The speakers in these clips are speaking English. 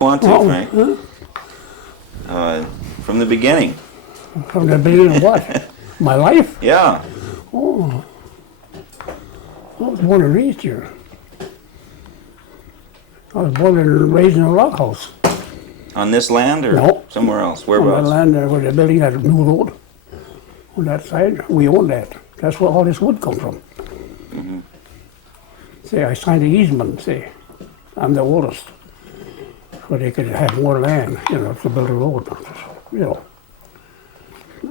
Want to, Frank? From the beginning. From the beginning of what? My life? Yeah. Oh, I was born and raised here. I was born and raised in a log house. On this land or No. somewhere else? On Whereabouts? the land there where the building had a new road. On that side, we owned that. That's where all this wood come from. Say, I signed the easement, say, I'm the oldest. So they could have more land, to build a road,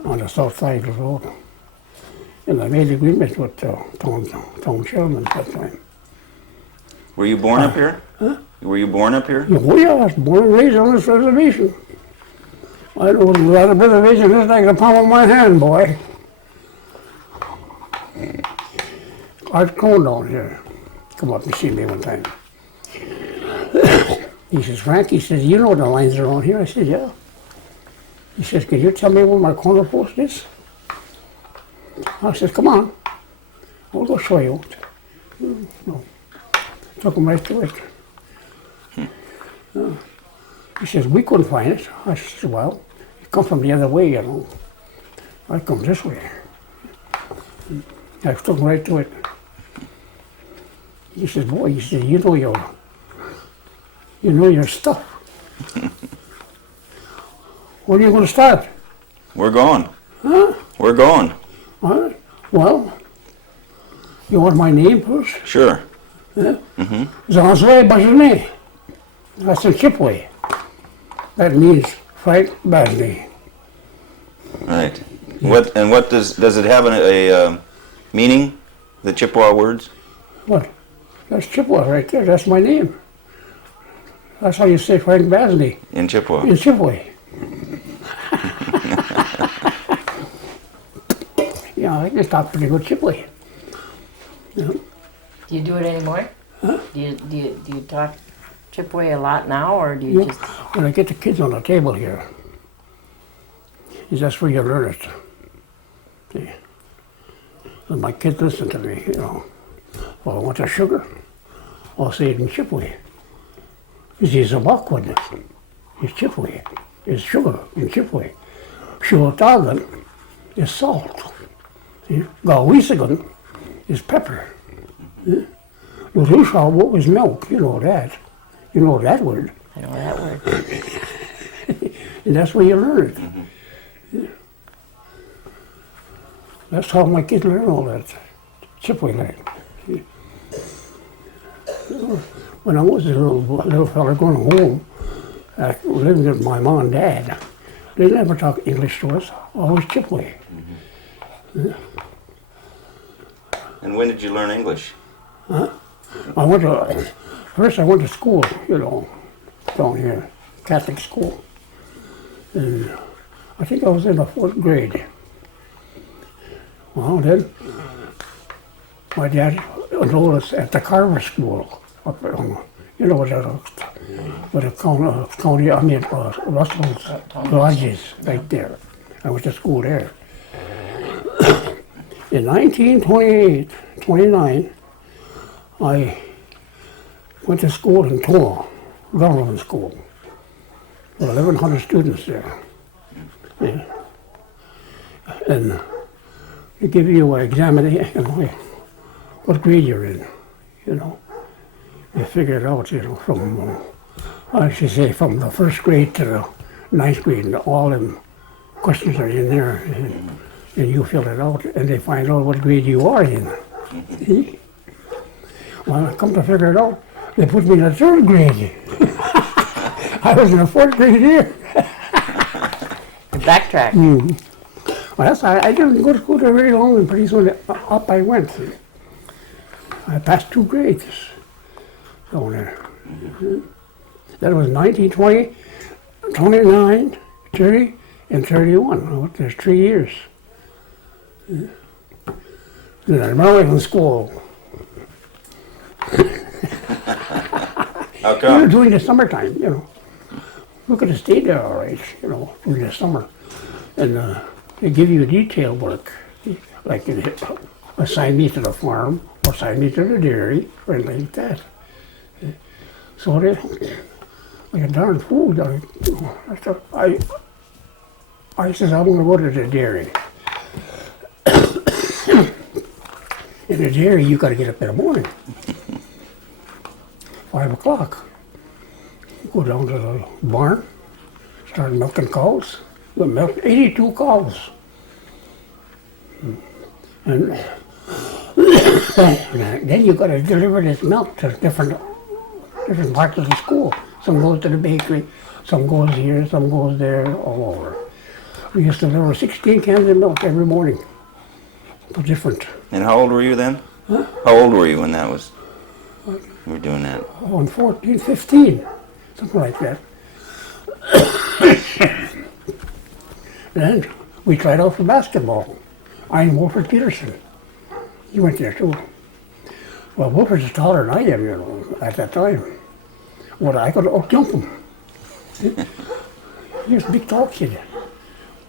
on the south side of the road. And I made agreements with town chairman at that time. Were you born up here? Huh? Were you born up here? Oh yeah, I was born and raised on this reservation. I know a lot of reservations just like the palm of my hand, boy. Art Cone down here. Come up and see me one time. He says, Frank, he says, you know the lines around here? I said, yeah. He says, can you tell me where my corner post is? I said, come on. I'll go show you. No. Took him right to it. He says, we couldn't find it. I said, well, you come from the other way, I come this way. I took him right to it. He says, boy, he said, you know your stuff. When are you going to start? We're going. Huh? We're going. All right. Well, you want my name first? Sure. Yeah? Zansway Basina. That's in Chipway. That means Frank Basina. Right. What does it have a meaning? The Chippewa words? What? That's Chippewa right there. That's my name. That's how you say Frank Basina. In Chippewa. In Chipway. Yeah, I can talk pretty good Chipway. Yeah. Do you do it anymore? Huh? Do you talk Chipway a lot now, or do you just? When I get the kids on the table here, that's where you learn it. See? And my kids listen to me, Well, I want a sugar. I'll say it in Chipway. He's a walk-one. It's Chipway. It's sugar in Chipway. Shuotagan is salt. Gawisagan is pepper. Rushawo is milk, you know that. You know that word. I know that word. And that's where you learn it. That's how my kids learn all that Chipway land. When I was a little fella going home, living with my mom and dad, they never talked English to us, always Chipway. And when did you learn English? Huh? First I went to school, down here, Catholic school. And I think I was in the 4th grade. Well, then my dad enrolled us at the Carver School up there, with the county, Russell's lodges right there. I went to school there. In 1929, I went to school in Toa, government school. There were 1,100 students there. Yeah. And they give you an examination, what grade you're in, You figure it out, from, I should say, from the 1st grade to the 9th grade, and all them questions are in there, and you fill it out, and they find out what grade you are in. See? Well, I come to figure it out, they put me in the 3rd grade. I was in the 4th grade here. Backtrack. Well, I didn't go to school there very long, and pretty soon up I went. I passed 2 grades down there. That was 1920, 29, 30, and 31. I went there 3 years. Then I married in school. How We were come? doing the summertime, We could have stayed there all right, during the summer. And they give you detail work, like assign me to the farm, or assign me to the dairy, or anything like that. So like a darn fool. I says, I'm gonna go to the dairy. In the dairy, you gotta get up in the morning. 5 o'clock. Go down to the barn, start milking cows. We milked 82 cows. And then you gotta deliver this milk to different parts of the school. Some goes to the bakery, some goes here, some goes there, all over. We used to deliver 16 cans of milk every morning. For different. And how old were you then? Huh? How old were you when that was? You were doing that. On 14, 15, something like that. Then we tried out for basketball. I and Wolford Peterson. He went there too. Well, Wolford's taller than I am, you know, at that time. Well, I could out-jump him. He was a big tall kid.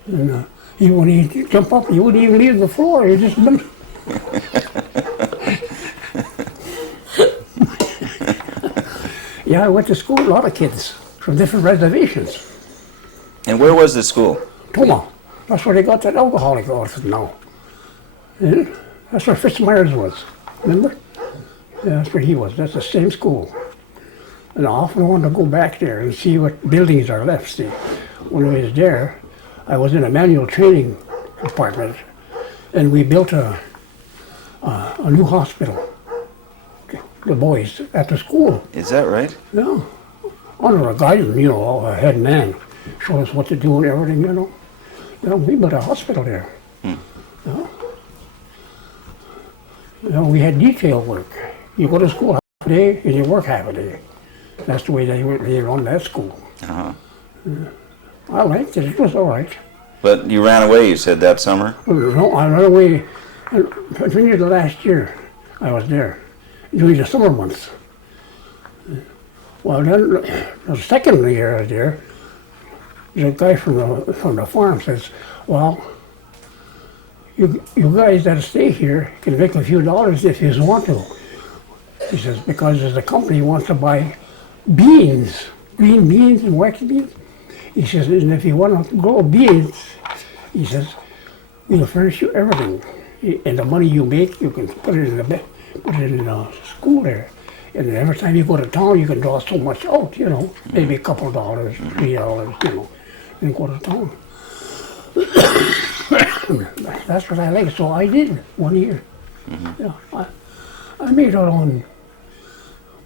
And he wouldn't even jump up, he wouldn't even leave the floor, he just went. Yeah, I went to school, a lot of kids from different reservations. And where was the school? Toma, that's where they got that alcoholic office now. Yeah, that's where Fitzmyers was, remember? Yeah, that's where he was, that's the same school. And I often wanted to go back there and see what buildings are left, see. When I was there, I was in a manual training department, and we built a new hospital. The boys at the school. Is that right? Yeah. Under a guidance, you know, a head man showed us what to do and everything, you know. Yeah, we built a hospital there. Yeah. You know, we had detail work. You go to school half a day and you work half a day. That's the way they run that school. Uh-huh. Yeah. I liked it. It was all right. But you ran away, you said, that summer? No, I ran away during the last year I was there, during the summer months. Well, then the second year I was there, the guy from the farm says, well, you guys that stay here can make a few dollars if you want to. He says, because the company wants to buy beans, green beans and wax beans. He says, and if you want to grow beans, he says, we'll furnish you everything. And the money you make, you can put it in the school there. And every time you go to town, you can draw so much out, you know, maybe a couple of dollars, $3, you know, and go to town. That's what I like, so I did 1 year. Yeah, I made around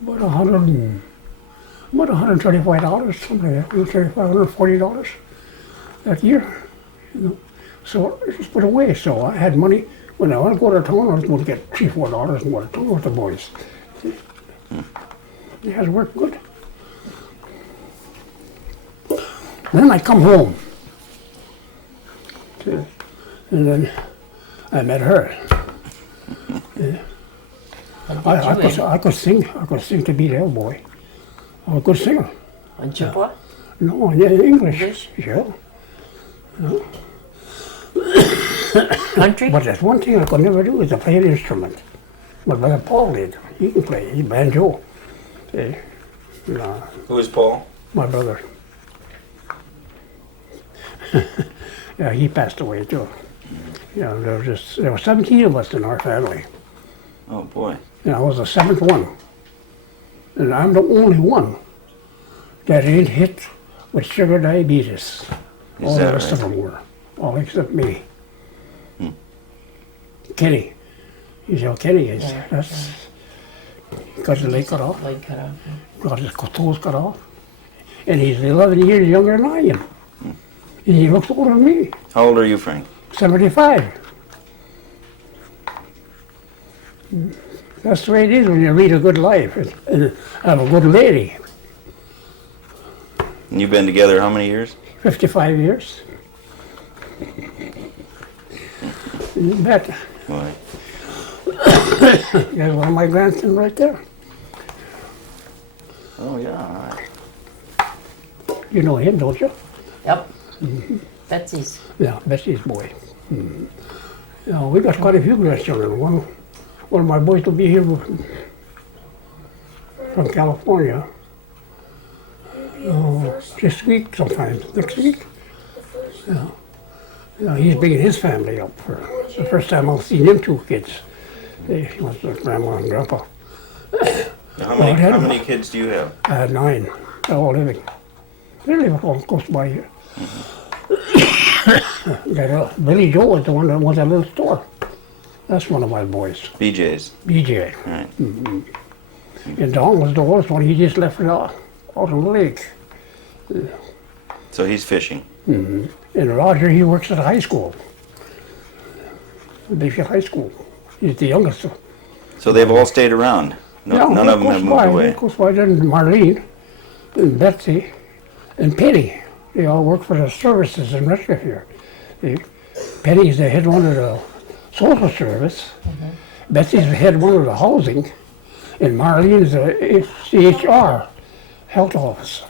about $135, something like that, $140 that year. You know. So I just put away. So I had money. When I want to go to town, I was going to get $3, $4 and go to town with the boys. It has worked good. Then I come home. And then I met her. Yeah. I could sing. I could sing to beat hell, boy. I'm a good singer. On Chippewa? No, in English. English? Yeah. Country? But there's one thing I could never do is to play an instrument. My brother Paul did. He can play. He's banjo. See? Who is Paul? My brother. Yeah, he passed away too. Yeah, there were 17 of us in our family. Oh, boy. And I was the seventh one. And I'm the only one that ain't hit with sugar diabetes. All the rest of them were, all except me. Kenny. You know Kenny is. Yeah, That's got his leg cut off, Leg cut off. got his toes cut off. And he's 11 years younger than I am. And he looks older than me, How old are you, Frank? 75. That's the way it is when you lead a good life and have a good lady. And you've been together how many years? 55 years. You bet. Boy. There's one of my grandsons right there. Oh, yeah. You know him, don't you? Yep. Betsy's. Yeah, Betsy's boy. You know, we got quite a few grandchildren. One of my boys will be here from California. this week sometimes, next week. He's bringing his family up for the first time I've seen them two kids. He was with grandma and grandpa. How many kids do you have? I had 9. They're all living. They live all close by here. Billy Joe was the one that owns that little store. That's one of my boys. BJ's. BJ. Right. And Don was the oldest one. He just left it out on the lake. So he's fishing. And Roger, he works at a high school. Bayfield High School. He's the youngest. So they've all stayed around. None of them have moved away. Of course, then Marlene and Betsy and Penny. They all work for the services in Redcliffe here. Penny's the head one of the social service. Betsy's the head one of the housing. And Marlene's the CHR, health office.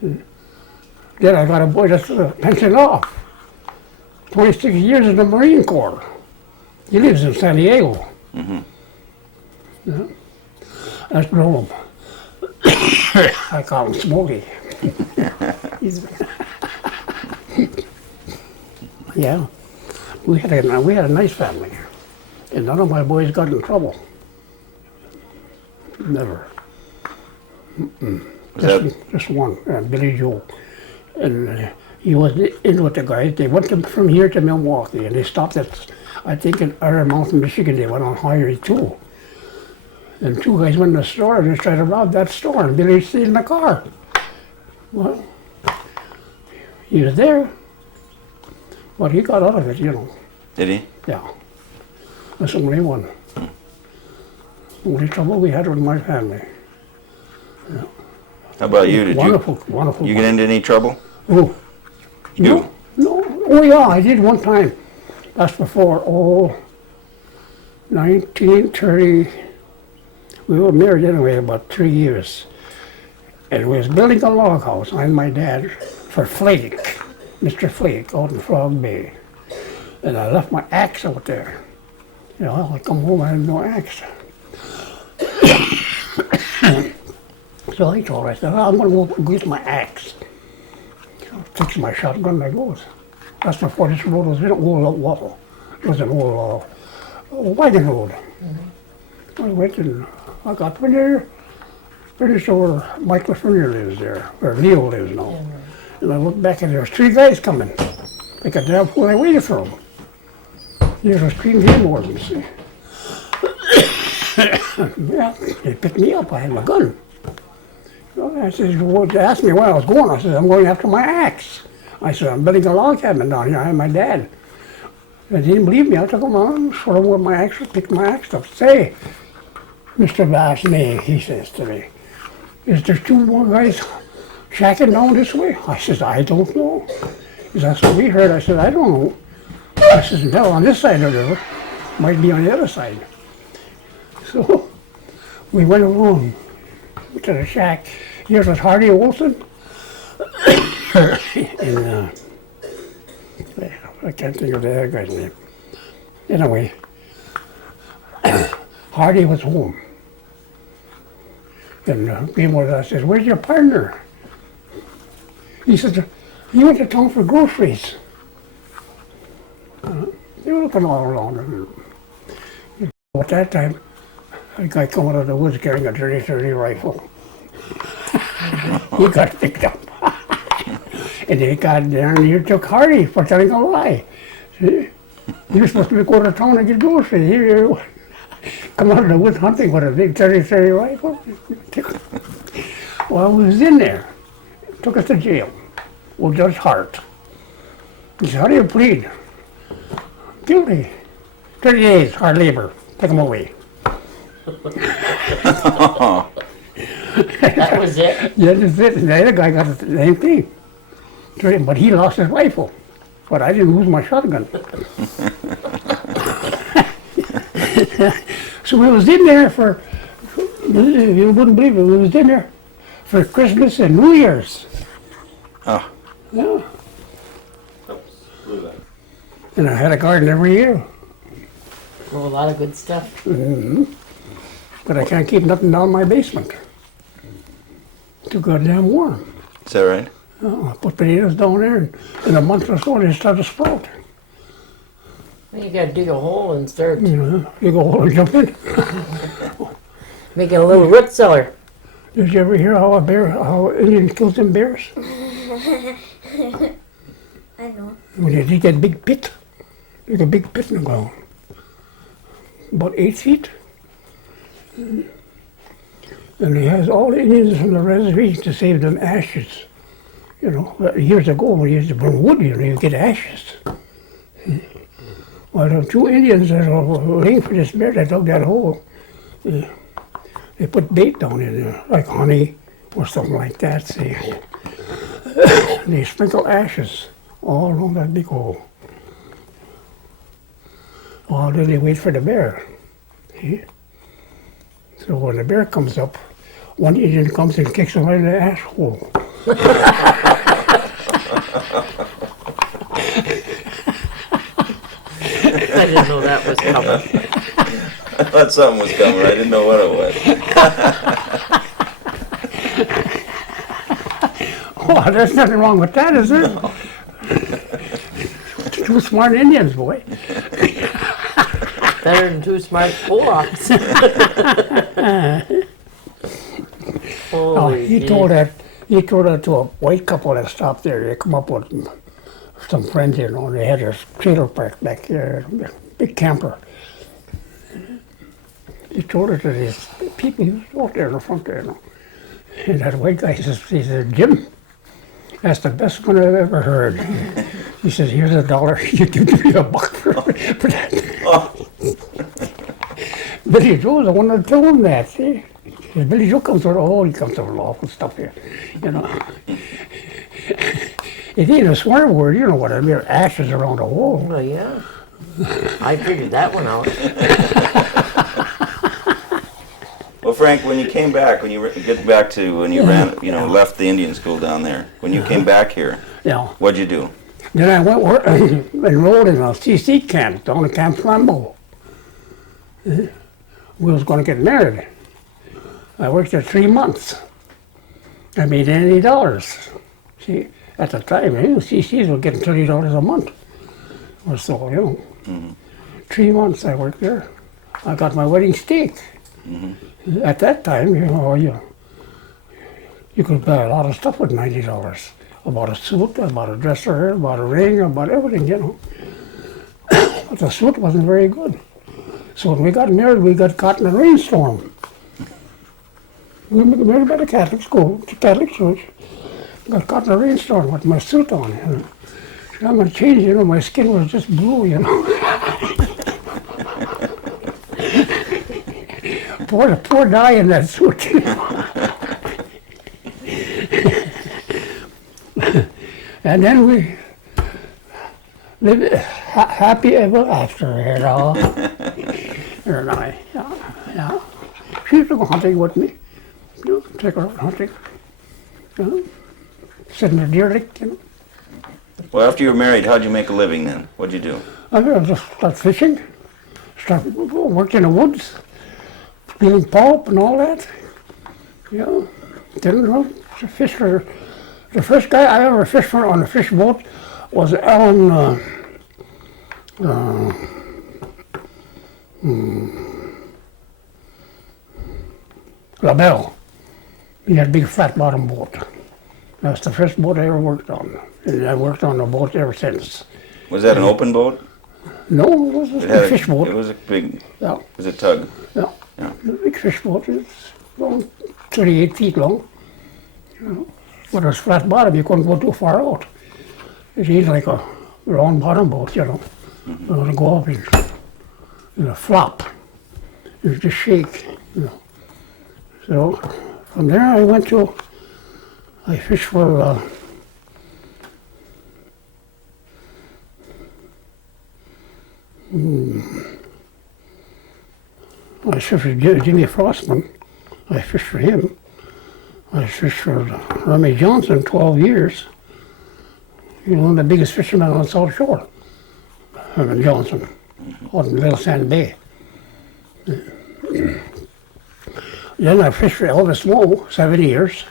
Then I got a boy that's pensioned off. 26 years in the Marine Corps. He lives in San Diego. That's Rome. I call him Smokey. Yeah, we had a nice family, and none of my boys got in trouble. Never. Just one, Billy Joe, and he was in with the guys. They went from here to Milwaukee, and they stopped at, I think, in Iron Mountain, Michigan. They went on Highway 2. And 2 guys went in the store and they tried to rob that store, and Billy stayed in the car. Well, he was there, but he got out of it, Did he? Yeah. That's only one. Only trouble we had with my family. How about you? Wonderful. You get into any trouble? Oh. You? No. Oh yeah, I did one time. That's before, 1930. We were married anyway about 3 years. And we was building a log house, I and my dad, for Flake, Mr. Flake, out in Frog Bay. And I left my axe out there. I come home, I had no axe. So I told her, I said, I'm going to go get my axe. Fix my shotgun, I goes. That's before this road was an old wall. It was an old wagon road. I went and I got finished over Michael Frenier lives there, or Leo lives now. And I looked back and there was 3 guys coming. Like a damn fool, I waited for them. There was 3 game wardens. Yeah, they picked me up, I had my gun. I said, they asked me where I was going. I said, I'm going after my axe. I said, I'm building a log cabin down here, I have my dad. They didn't believe me. I took them on, showed them where my axe was, picked my axe up. Say, Mr. Basina, he says to me, is there 2 more guys shacking down this way? I says, I don't know. He says, that's what we heard. I said, I don't know. I says, no, on this side of the river, might be on the other side. So we went along to the shack. Here was Hardy Olson. And I can't think of the other guy's name. Anyway, Hardy was home. And I said, where's your partner? He said, he went to town for groceries. They were looking all around. At that time, a guy come out of the woods carrying a .30 rifle. He got picked up. And they got there and he took Hardy for telling a lie. See? You're supposed to go to town and get groceries. Here, come out of the woods hunting with a big .30 rifle. Well, we was in there. Took us to jail. Well, Judge Hart. He said, how do you plead? Guilty. 30 days, hard labor. Take him away. That was it? Yeah, that's it. And the other guy got the same thing. But he lost his rifle. But I didn't lose my shotgun. So we was in there for, you wouldn't believe it, we was in there for Christmas and New Year's. Oh. Yeah. And I had a garden every year. Well, a lot of good stuff. But I can't keep nothing down in my basement. Too goddamn warm. Is that right? I put potatoes down there, and in a month or so they start to sprout. You gotta dig a hole and start You go and jump in. making a little root cellar. Did you ever hear how Indians killed them bears? I know. When they dig that big pit, there's a big pit in the ground, about 8 feet. And they has all the Indians from the reservation to save them ashes. You know, years ago when you used to burn wood, you get ashes. Well, the 2 Indians that were laying for this bear that dug that hole, they put bait down in there, like honey or something like that, see. They sprinkle ashes all along that big hole. Well, then they wait for the bear. See? So when the bear comes up, one Indian comes and kicks him right in the asshole. I didn't know that was coming. I thought something was coming. I didn't know what it was. Oh, there's nothing wrong with that, is there? No. 2 smart Indians, boy. Better than 2 smart bullocks. Oh, he told that to a white couple that stopped there. They come up with some friends, you know, and they had a trailer park back there, a big camper. He told it to these people who was out there in the front there, you know. And that white guy says, Jim, that's the best one I've ever heard. He says, here's $1, you give me $1 for that. Oh. Billy Joe's the one that told him that, see? Billy Joe comes with he comes with awful stuff here, you know. It ain't a swear word, you know what I mean, ashes around the hole. Well, yeah. I figured that one out. Well, Frank, when you came back, when you get back to when you ran, you know, left the Indian school down there. When you came back here, Yeah. what'd you do? Then I went enrolled in a CC camp down at Camp Flambeau. We was going to get married. I worked there 3 months. I made $80. See, at the time, CCs were getting $30 a month or so, you know. 3 months I worked there. I got my wedding steak. At that time, you know, you could buy a lot of stuff with $90. I bought a suit, I bought a dresser, I bought a ring, I bought everything, you know. But the suit wasn't very good. So when we got married, we got caught in a rainstorm. We were married by the Catholic school, the Catholic church. Got caught in a rainstorm with my suit on. You know. So I'm going to change, you know, my skin was just blue, you know. poor guy in that suit, you know. And then we lived happy ever after, you know. Her and I, yeah. She used to go hunting with me. You know, take her out hunting. You know, sit in the deer lick, you know. Well, after you were married, how'd you make a living then? What'd you do? I just start fishing, start working in the woods, peeling pulp and all that. You know, then fish for. The first guy I ever fished for on a fish boat was Alan LaBelle. He had a big flat bottom boat. That's the first boat I ever worked on. And I worked on the boat ever since. Was that an open boat? No, it was a fish boat. It was a big, Yeah. it was a tug. Yeah. Yeah. A big fish boat. It's long, 38 feet long. You know. But it was flat bottom, you couldn't go too far out. It ain't like a round bottom boat, you know. You want to go up and flop. It would just shake, you know. So from there I fished for I fished for Jimmy Frostman. I fished for him. I fished for Remy Johnson 12 years. He was one of the biggest fishermen on the South Shore. Herman Johnson, out in Little Sand Bay. Then I fished for Elvis Moe 7 years.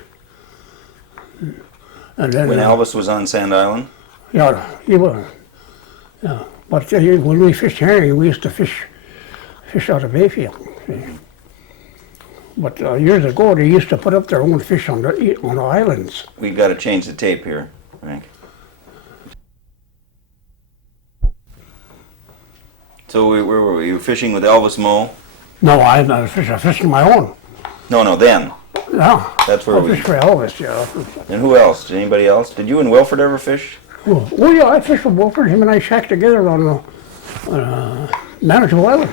And then, When Elvis was on Sand Island? yeah, he was. Yeah. But when we fished herring, we used to fish out of Bayfield. See. But years ago, they used to put up their own fish on the islands. We got to change the tape here, Frank. So where were we? You were fishing with Elvis Moe? No, I had not fished. I fished my own. No, then. Yeah. That's where I we... fished for Elvis, yeah. And who else? Did anybody else? Did you and Wilford ever fish? Oh yeah, I fished with Wilford. Him and I shacked together on Manitou Island.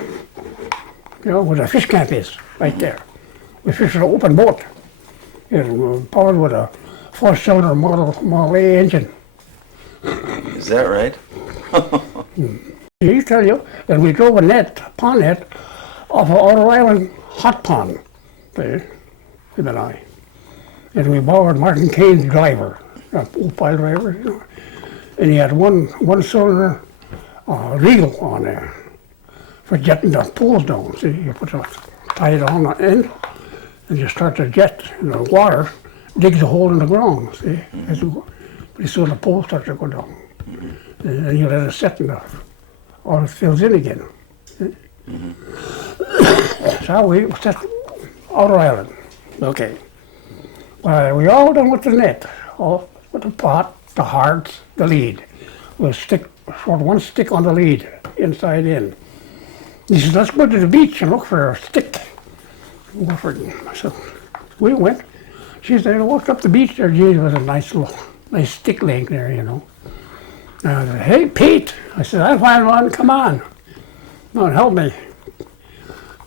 You know, where the fish camp is, right there. We fished an open boat. It was powered with a 4-cylinder Model A engine. Is that right? He tell you, and we drove a pond net, off of Outer Island hot pond. See, him and I. And we borrowed Martin Kane's driver, a old pile driver, you know. And he had one cylinder reel on there for jetting the poles down. See, you tie it on the end, and you start to jet, and the water digs a hole in the ground. See, pretty soon the pole starts to go down, and then you let it set, and all it fills in again. See? So we set Outer Island. Okay. Well, we all done with the net, all with the pot, the hearts, the lead. We'll sort one stick on the lead, inside in. He says, let's go to the beach and look for a stick. So we went. She said, I walked up the beach there, geez, with a nice stick laying there, you know. And I said, hey, Pete. I said, I'll find one, come on. No, help me.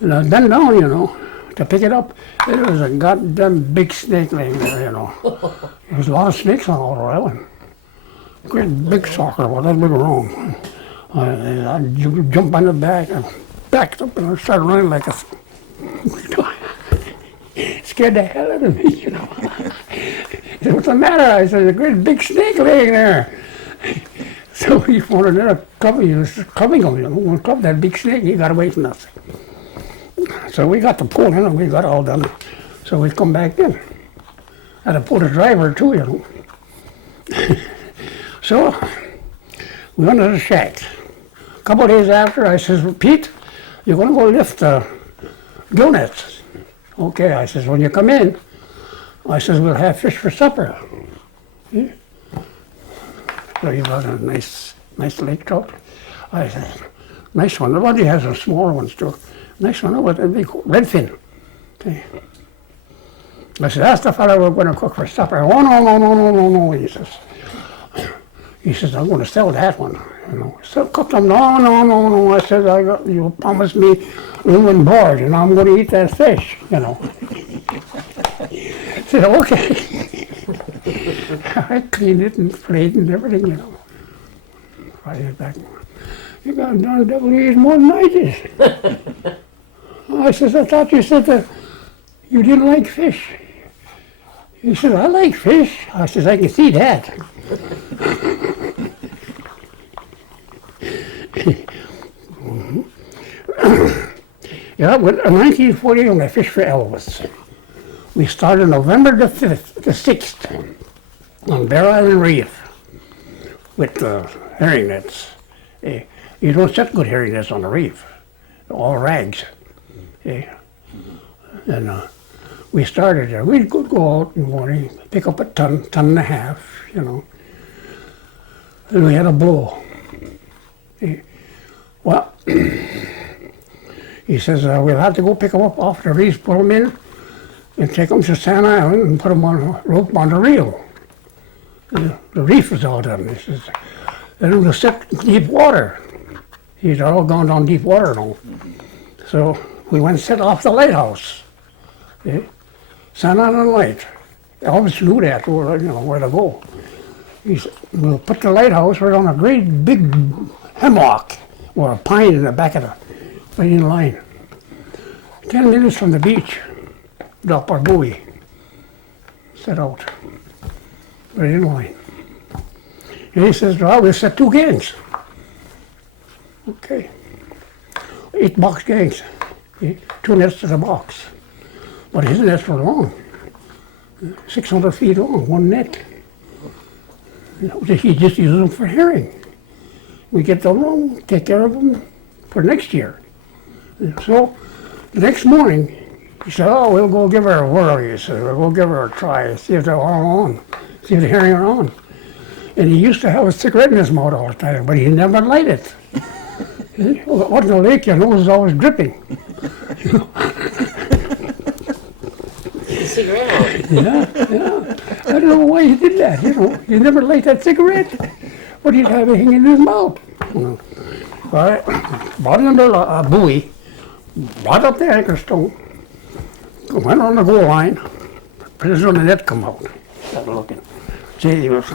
And I bent down, you know, to pick it up. There was a goddamn big snake laying there, you know. There was a lot of snakes on Outer Island. Great big sucker, well, that was wrong. I jumped on the back and backed up and I started running like a... Scared the hell out of me, you know. He said, what's the matter? I said, there's a great big snake laying there. So he found another club, he was clubbing him, you know. One club, that big snake, he got away from us. So we got the pole in and we got all done. So we come back in. Had to pull the driver too, you know. So we went to the shack. A couple of days after, I says, Pete, you're going to go lift the gill nets. Okay, I says, when you come in, I says, we'll have fish for supper. Yeah. So he brought a nice lake trout. I said, nice one. Everybody has some smaller ones too. Nice one with a big redfin. Okay. I said, that's the fellow we're going to cook for supper. Oh, no, he says, I'm going to sell that one. You know, so cook them. No. I said, you promised me room and board, and I'm going to eat that fish, you know. I said, okay. I cleaned it and flayed and everything, you know. Fried it back. You got done double E's more than I did. I says, I thought you said that you didn't like fish. He said, I like fish. I says, I can see that. Yeah, in 1940, when I fished for Elvis, we started November the 6th on Bear Island Reef with herring nets. You don't set good herring nets on the reef, all rags. And we started there. We'd go out in the morning, pick up a ton and a half, you know. And we had a blow. Well, he says, we'll have to go pick them up off the reef, put them in, and take them to Sand Island and put them on a rope on the reel. The reef was all done. He says, then we'll set deep water. These are all gone down deep water now. So we went and set off the lighthouse. Sand Island Light. Elvis knew that, where to go. He said, we'll put the lighthouse right on a great big hemlock or a pine in the back of the right in line. 10 minutes from the beach, drop our buoy, set out, right in line. And he says, well, we'll set 2 gangs. Okay. 8 box gangs, 2 nets to the box. But his nets were long, 600 feet long, 1 net. He just uses them for herring. We get them along, take care of them for next year. So the next morning, he said, "Oh, we'll go give her a whirl." He said, "We'll go give her a try, see if they're all on, see if the herring are on." And he used to have a cigarette in his mouth all the time, but he never light it. Out in the lake, your nose is always dripping. Cigarette out. Yeah. I don't know why he did that, He never light that cigarette, but he'd have it hanging in his mouth. All right, brought him under a buoy, brought up the anchor stone, went on the goal line, pretty soon the net come out. Started looking. See, he was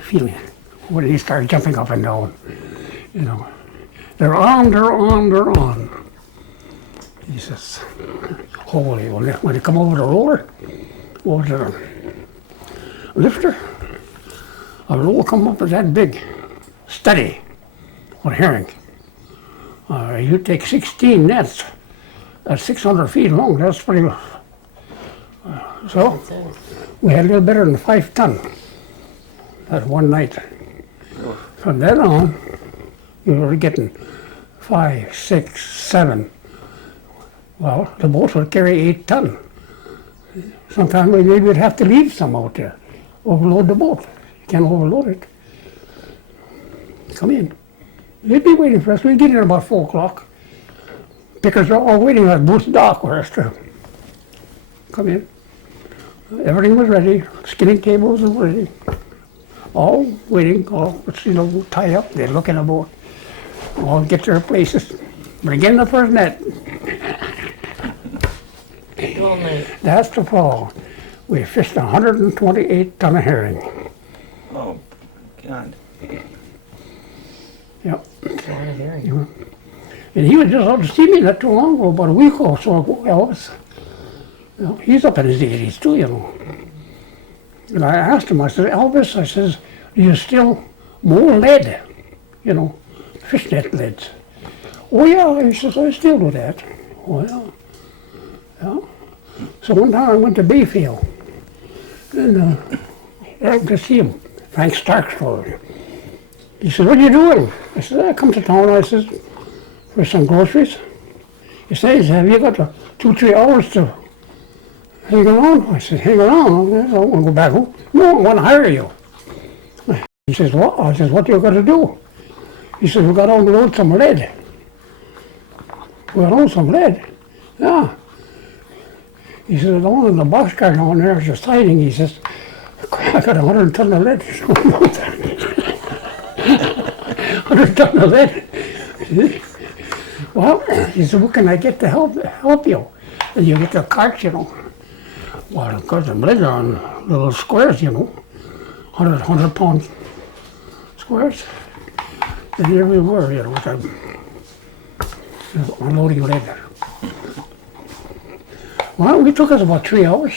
feeling it. When he started jumping up and down, They're on, they're on, they're on. He says, holy, when they come over the roller, over the lifter, a roller come up that big, steady, with herring. You take 16 nets, that's 600 feet long, that's pretty, so we had a little better than 5 ton that one night. From then on, we were getting 5, 6, 7. Well, the boats would carry 8 ton. Sometimes we maybe would have to leave some out there, overload the boat. You can't overload it. Come in. They'd be waiting for us. We'd get in about 4 o'clock. Pickers are all waiting at Booth's dock for us to come in. Everything was ready. Skinning tables were ready. All waiting, all tie up. They look in the boat. All get their places. Bring in the first net. All night. That's the fall. We fished 128 ton of herring. Oh, God. Yep. That's a lot of herring. And he was just out to see me not too long ago, about a week or so ago, Elvis. He's up in his 80s too, And I asked him, I said, Elvis, I says, do you still mold lead? Fishnet leads. Oh yeah, he says, I still do that. Well, yeah. So one time I went to Bayfield, and I to see him, Frank Stark's. He said, what are you doing? I said, I come to town, I said, for some groceries. He says, have you got 2-3 hours to hang around? I said, hang around? I don't want to go back home. No, I want to hire you. He says, what? I said, what are you going to do? He said, we got to unload some lead. We unload some lead? Yeah. He said, the one in the boxcar down there is just hiding. He says, I got 100 ton of lead. 100 ton of lead. Well, he said, what can I get to help you? And you get the carts, Well, of course, the lead are on little squares, 100 pound squares. And here we were, with unloading lead. Well, it took us about 3 hours.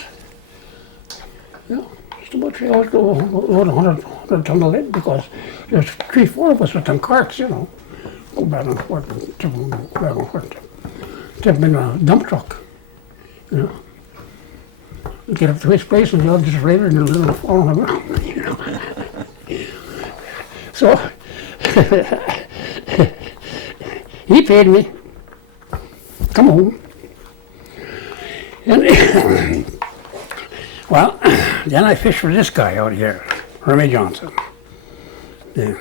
Yeah, just about 3 hours to load 100 ton of lead because there's 3-4 of us with them carts, Go back and forth, tip them back and forth. Tip them in a dump truck, We get up to his place and they'll just raid it and they'll fall on the ground, So, he paid me. Come home. And well, then I fished for this guy out here, Hermie Johnson. Yeah.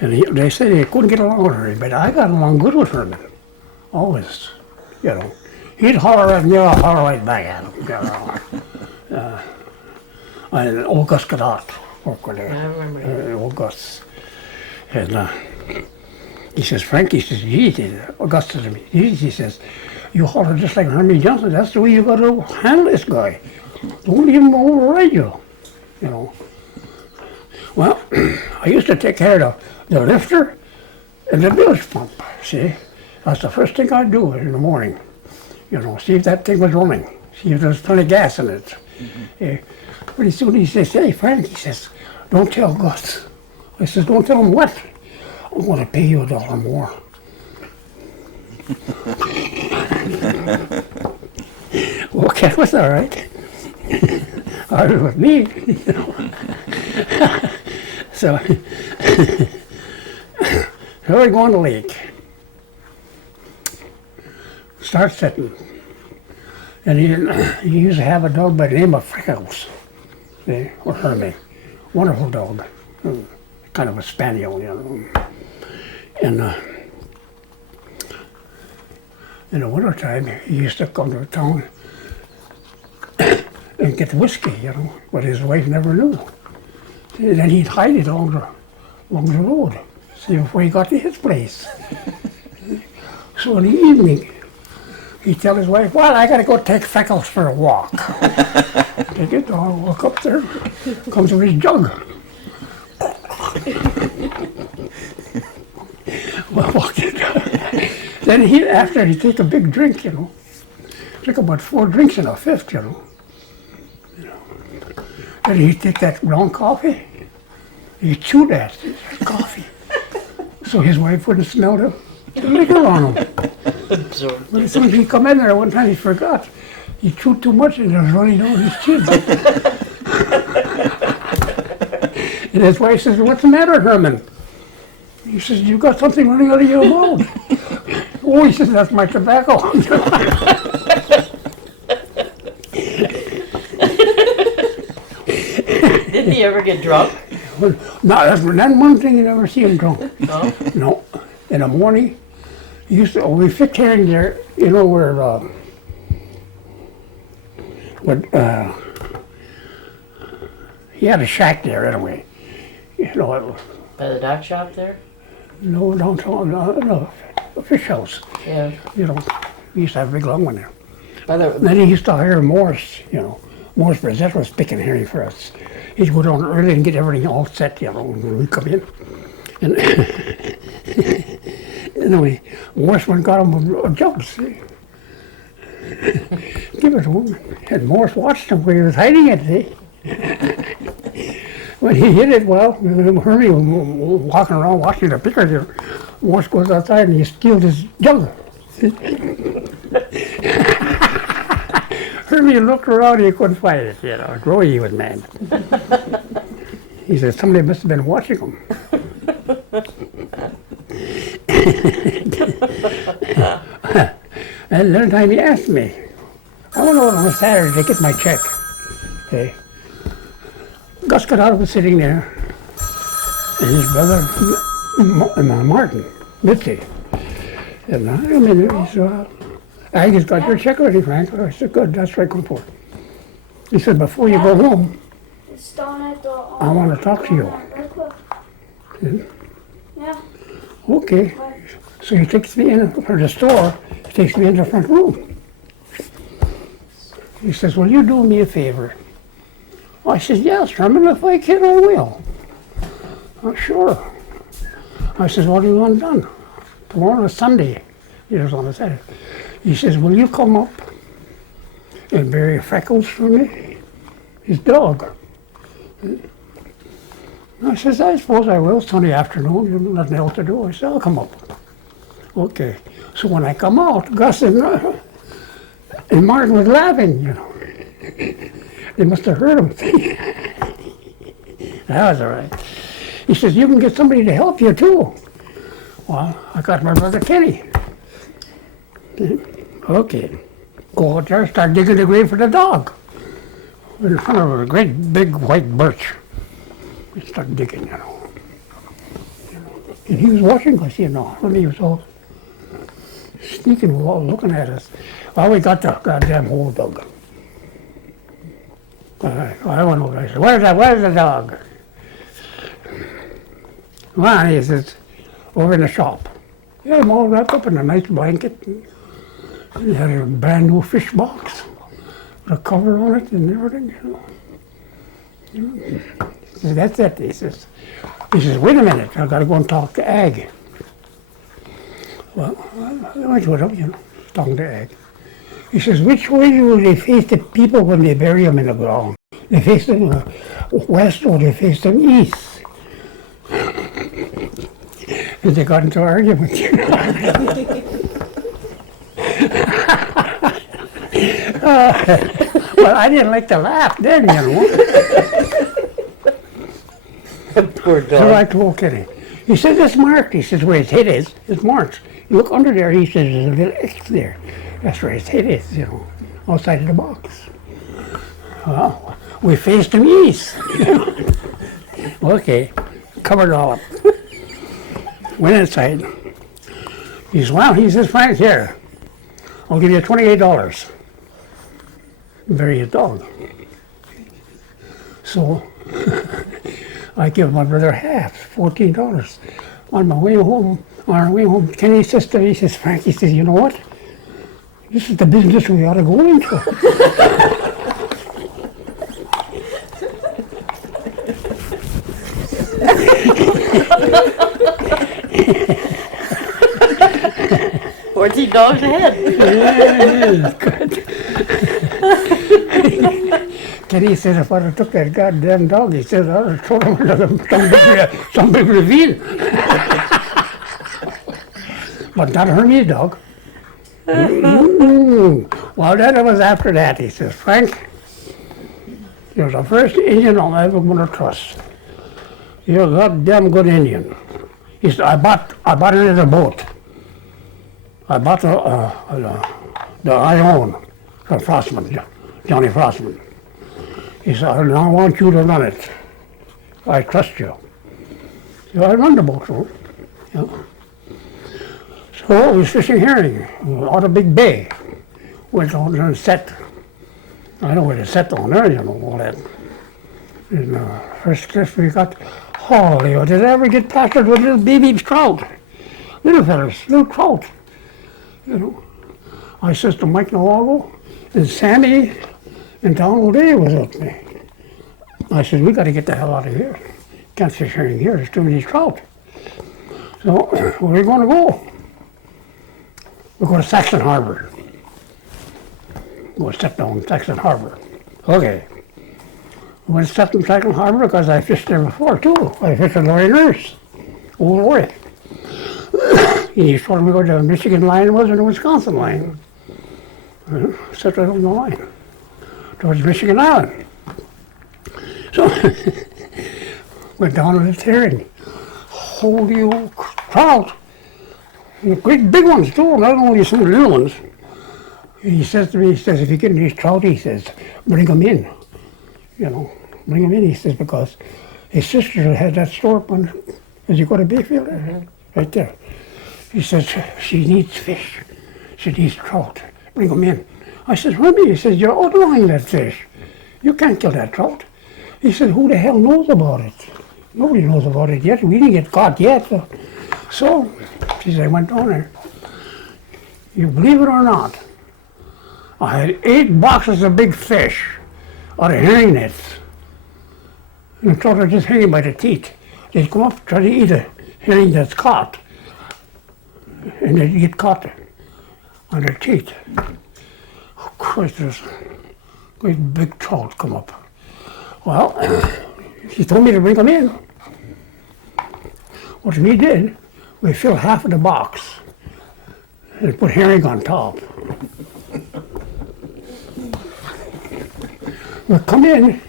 And they said he couldn't get along with Hermie, but I got along good with Hermie. Always, He'd holler at me, I'll holler right back at him. And old Gus Godot worked with there. I remember. Old Gus. And he says, Frank, he says, Gus says to me, he says, you holler just like Hermie Johnson. That's the way you got to handle this guy. Don't leave him override you. Well, I used to take care of the lifter and the bilge pump. See, that's the first thing I'd do in the morning. See if that thing was running. See if there's plenty of gas in it. Pretty soon he says, hey Frank, he says, don't tell Gus. I says, don't tell him what? I'm going to pay you $1 more. Okay, that was all right. I was with me, you know. So, so we go on the lake. Start sitting. And he used to have a dog by the name of Freckles, or Hermie. Wonderful dog. Kind of a spaniel, you know. And in the wintertime, he used to come to town and get whiskey, you know, but his wife never knew. And then he'd hide it along the road, see before he got to his place. So in the evening, he'd tell his wife, well, I gotta go take Freckles for a walk. Take it, I'll walk up there, comes with his jug. Well, walked it. Then after he'd take a big drink, you know, took about 4 drinks in a fifth, you know. Then he'd take that brown coffee, he'd chew that coffee, so his wife wouldn't smell the liquor on him. But as soon as he come in there, one time he forgot. He chewed too much and it was running down his chin. And his wife says, what's the matter, Herman? He says, you got something running out of your mouth. Oh, he says, that's my tobacco. Didn't he ever get drunk? No, that's one thing you never see him drunk. No? No. In the morning, he used to, we fit herring there, you know, where, he had a shack there anyway. You know, By the dock shop there? no, a fish house. Yeah. You know, we used to have a big long one there. By the, And then he used to hire Morris, you know. Morris Brissette was picking herring for us. He'd go down early and get everything all set, you know, when we come in. And anyway, Morris went and got him a jug, see. Give it to him. And Morris watched him where he was hiding it, see. When he hit it, well, Hermie was walking around watching the pickers there. Morris goes outside and he steals his jug. Hermie looked around, he couldn't find it, you know. Roy was mad. He said, somebody must have been watching him. And another time he asked me, I went over on Saturday to get my check. Okay. Gus Goddard was sitting there, and his brother, Martin, Mitzi. And I mean, he said, I just got your check ready, Frank. I said, good, that's what I come for. He said, before you go home, I want to talk to you. Yeah. Okay. So he takes me in for the store, he takes me in the front room. He says, will you do me a favor? I said, yes, Herman, if I can, I will. Oh, sure. I says, what do you want done? Tomorrow is Sunday. It was on a Saturday. He says, will you come up and bury Freckles for me? His dog. I says, I suppose I will, Sunday afternoon, you know, nothing else to do. I said, I'll come up. Okay. So when I come out, Gus and Martin was laughing, you know. They must have heard him. That was all right. He says, you can get somebody to help you too. Well, I got my brother Kenny. Okay. Go out there, start digging the grave for the dog. In front of a great big white birch. We started digging, you know. And he was watching us, you know. And he was all sneaking, all looking at us. Well, we got the goddamn hole dug. I went over, I said, where's the dog? Well, he says, over in the shop. Yeah, I'm all wrapped up in a nice blanket. He had a brand new fish box with a cover on it and everything, you know. He says, that's it, he says. Wait a minute, I gotta go and talk to Ag. Well, I went with him, you know, talking to Ag. He says, which way do they face the people when they bury them in the ground? They face them west or they face them east? And they got into an argument, you know. Well, I didn't like to laugh then, you know. Poor So I dog. told Kenny. He says, it's marked. He says, where his head is, it's marked. You look under there, he says, there's a little X there. That's where his head is, you know, outside of the box. Well, we faced him east. Okay, covered all up. Went inside. He says, well, he says, Frank, here, I'll give you $28. Bury his dog. So I give my brother half, $14. On my way home, Kenny says to me, he says, Frank, he says, you know what? This is the business we ought to go into. $14 a head. Kenny said, if I'd have took that goddamn dog, he said, I'd have thrown him into some big ravine. But not a Hermes dog. Well, then it was after that. He says, Frank, you're the first Indian I'm ever going to trust. You're a goddamn good Indian. He said, I bought it in a boat. I bought the I own from Frostman, Johnny Frostman. He said, I want you to run it. I trust you. So I run the boat for him. Yeah. So I was fishing herring out of Big Bay. Went on there and set. I know where to set on there, you know, all that. And first cliff we got, holy, did I ever get plastered with little baby trout? Little fellas, little trout. You know. I says to Mike Nawago and Sammy and Donald Day was with me. I said, we got to get the hell out of here. Can't fish herring here, there's too many trout. So, where are we going to go? We're going to Saxon Harbor. We'll step down Saxon Harbor. Okay. We went to Saxon Harbor because I fished there before too. I fished with Laurie Nurse, old Laurie. He told me where the Michigan line was and the Wisconsin line. Set right on the line towards Michigan Island. So went down to this herring. Holy old trout. Great big ones too, not only some little ones. He says to me, he says, if you get these trout, he says, bring them in. You know, bring them in, he says, because his sister had that store up on, as you go to Bayfield, right there. He says, she needs fish. She needs trout. Bring them in. I says, Remy, he says, you're outlawing that fish. You can't kill that trout. He said, who the hell knows about it? Nobody knows about it yet. We didn't get caught yet. So, she said, I went down there. You believe it or not, I had 8 boxes of big fish out of herring nets. And the trout are just hanging by the teeth. They'd come up, try to eat a herring that's caught. And they'd get caught on their teeth. Of course, there's great big trout come up. Well, she told me to bring them in. What we did, we filled half of the box and put herring on top. We come in,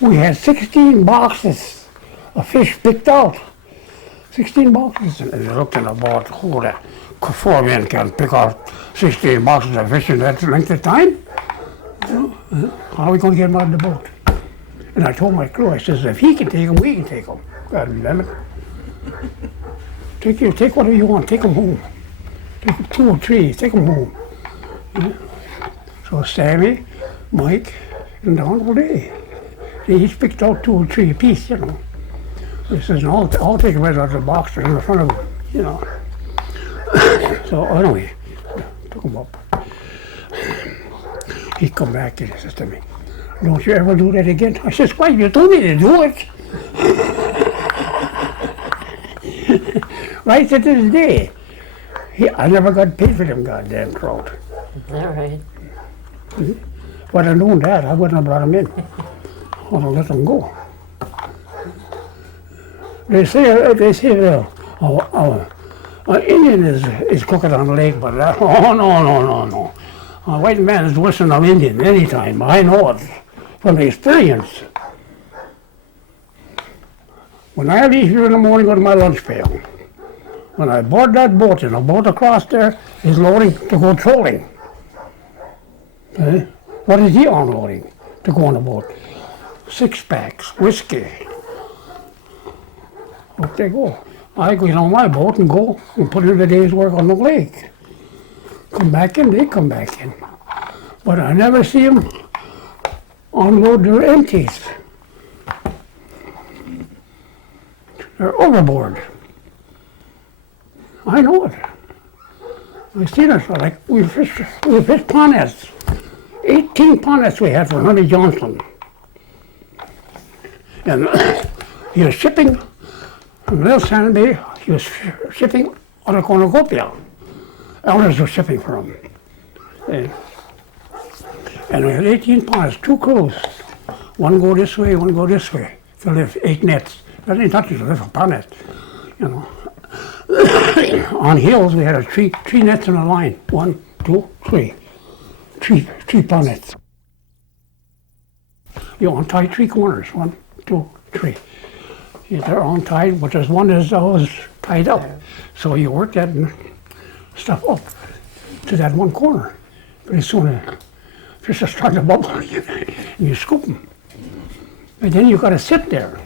we had 16 boxes of fish picked out. 16 boxes, and they looked in the boat, hold that, 4 men can pick out 16 boxes of fish in that length of time? How are we going to get them out of the boat? And I told my crew, I says, if he can take them, we can take them. God damn it. Take whatever you want, take them home. Take 2 or 3, take them home. Yeah. So Sammy, Mike, and Donald Day, they each picked out 2 or 3 apiece, you know. So he says, no, I'll take them right out of the box in front of them, you know. So anyway, took them up. He come back and he says to me, don't you ever do that again? I says, why, you told me to do it. Right to this day. I never got paid for them goddamn trout. All right. If I'd have known that, I wouldn't have brought them in. I would have let them go. They say an Indian is cooking on the lake, but no. A white man is worse than an Indian anytime. I know it from experience. When I leave here in the morning with my lunch pail, when I board that boat and a boat across there is loading to go trolling. What is he unloading to go on the boat? 6-packs, whiskey. Up they go. I go on my boat and go and put in a day's work on the lake. Come back in, they come back in. But I never see them unload their empties. They're overboard. I know it. I seen it. Like we fished ponnets. 18 ponnets we had for Honey Johnson. And he was shipping from Little Sand Bay, he was shipping out of Cornucopia. Elders were shipping for him. And we had 18 ponnets, 2 crews. One go this way, one go this way. To lift 8 nets. That ain't nothing to lift a ponnet, you know. On hills, we had three nets in a line. 1, 2, 3. Three ponnets. You untie 3 corners. 1, 2, 3. They're untied, but there's one that's always tied up. So you work that stuff up to that one corner. Pretty soon, fish are starting to bubble, and you scoop them. And then you got to sit there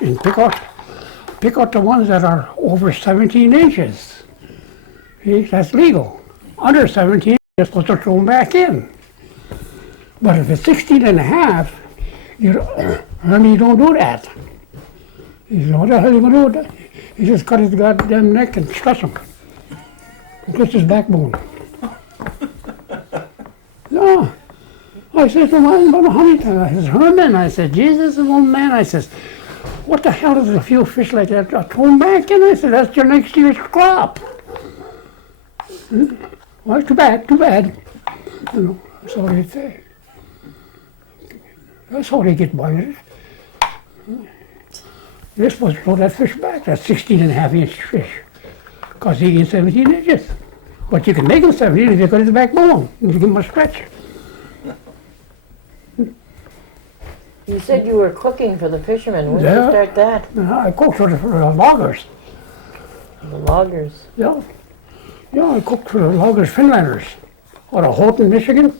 and pick out the ones that are over 17 inches. See, that's legal. Under 17, you're supposed to throw them back in. But if it's 16 and a half, you don't do that. You know, what the hell are you going to do with that? You just cut his goddamn neck and stretch him. Twist his backbone. No. I said to my honey, I said, Herman, I said, Jesus, old man, I says, what the hell is a few fish like that? I throw them back in. I said, that's your next year's crop. Well, too bad. You know, that's all they say. That's how they get by with it. They're supposed to throw that fish back. That's 16 and a half inch fish. Because he gets 17 inches. But you can make him 17 if you cut his backbone. If you give him a stretch. You said you were cooking for the fishermen. When did you start that? I cooked for the loggers. The loggers. Yeah, I cooked for the loggers, Finlanders. Out of Houghton, Michigan.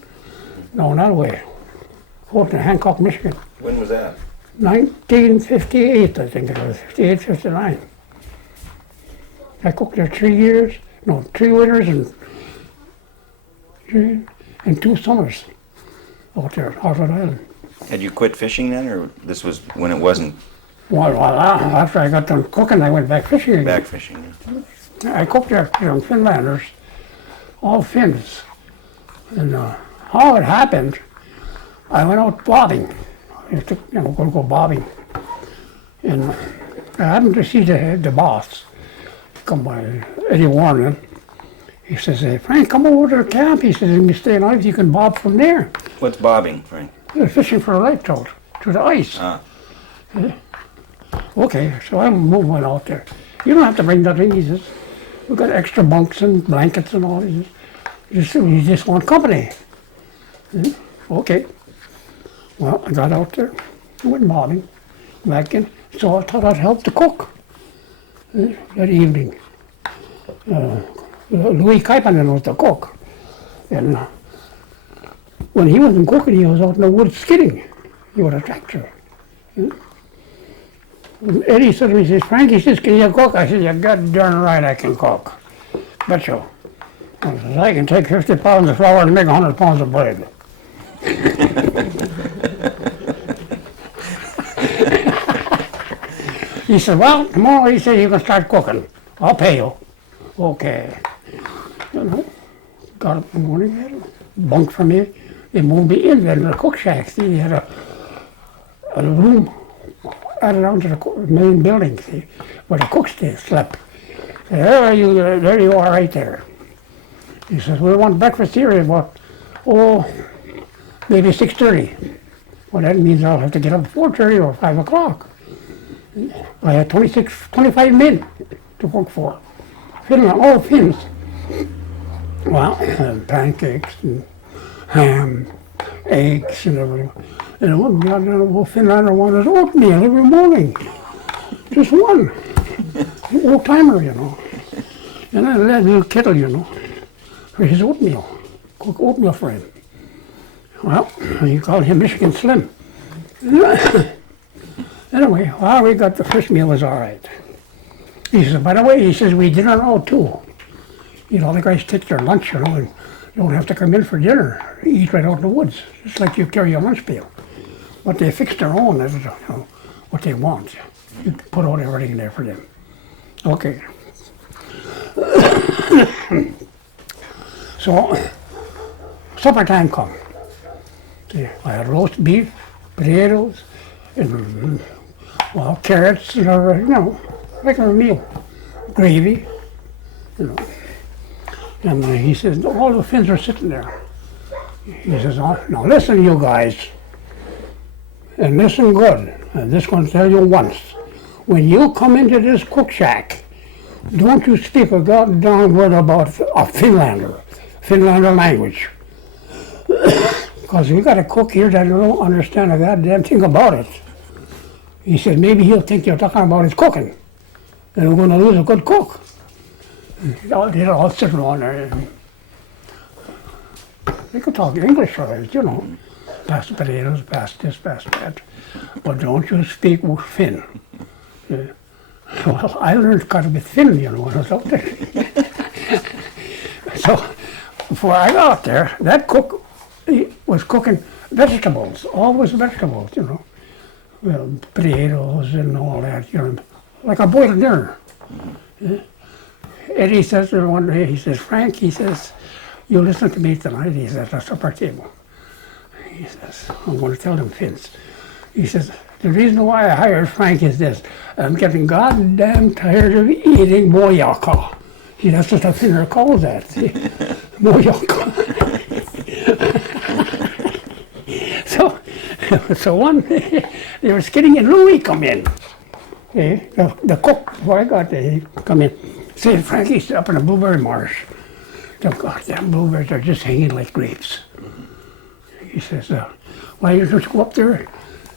No, not away. Houghton, Hancock, Michigan. When was that? 1958, I think it was. 58, 59. I cooked there 3 winters and 2 summers out there, Hartford Island. Had you quit fishing then, or this was when it wasn't? Well, after I got done cooking, I went back fishing again. Back fishing, yeah. I cooked there for Finlanders, all Finns. And how it happened, I went out bobbing. I used to, go bobbing. And I happened to see the boss come by, Eddie Warren. He says, hey, Frank, come over to the camp. He says, if you stay alive, you can bob from there. What's bobbing, Frank? They're fishing for a light trout through the ice. Ah. Yeah. Okay, so I'm moving out there. You don't have to bring nothing. He says, we've got extra bunks and blankets and all. You just want company. Yeah. Okay. Well, I got out there, I went bobbing, back in. So I thought I'd help to cook that evening. Louis Kaipanen was the cook. And when he wasn't cooking, he was out in the woods skidding. He was a tractor. And Eddie said to me, he says, Frank, he says, can you cook? I said, you're god darn right I can cook. Bet you. I says, I can take 50 pounds of flour and make 100 pounds of bread. He said, well, tomorrow, he said, you can start cooking. I'll pay you. Okay. Got up in the morning, had a bunk for me. They moved me in there in the cook shack. See, they had a room added on to the main building, see, where the cooks slept. There you are right there. He says, we want breakfast here at about, maybe 6:30. Well, that means I'll have to get up at 4:30 or 5 o'clock. I had 25 men to work for. Finland, all Finns. Well, pancakes and ham, eggs and everything. And one goddamn Finlander wanted oatmeal every morning. Just one. Old timer, you know. And I had a little kettle, you know, for his oatmeal. Cook oatmeal for him. Well, he called him Michigan Slim. Anyway, well, we got the first meal was all right. He says, by the way, he says, we dinner out too. You know, the guys take their lunch, you know, and you don't have to come in for dinner. You eat right out in the woods, just like you carry your lunch pail. But they fix their own, you know, what they want. You put out everything there for them. Okay. So, supper time come. See, I had roast beef, potatoes, and well, carrots, and you know, regular meal, gravy, you know. And he says, all the Finns are sitting there. He says, oh, now listen, you guys, and listen good. I'm just going to tell you once. When you come into this cook shack, don't you speak a goddamn word about a Finlander language. Because we got a cook here that don't understand a goddamn thing about it. He said, maybe he'll think you're talking about his cooking. And we're going to lose a good cook. They're all sitting on there. And they could talk English, right, you know. Pass the potatoes, pass this, pass that. But don't you speak Finn. Yeah. Well, I learned quite a bit Finn, you know, when I was out there. So, before I got out there, that cook was cooking vegetables, always vegetables, you know. Well, potatoes and all that, you know, like a boiled dinner. Yeah. Eddie says to me one day, he says, Frank, he says, you listen to me tonight, he says, at the supper table. He says, I'm going to tell them Finns. He says, the reason why I hired Frank is this, I'm getting goddamn tired of eating mojaka. See, that's what the Finner calls that, see? Mojaka. So one day, they were skidding and Louis come in. Okay? The cook, before I got there, he come in. Say, Frankie's up in a blueberry marsh. The goddamn blueberries are just hanging like grapes. He says, why don't you go up there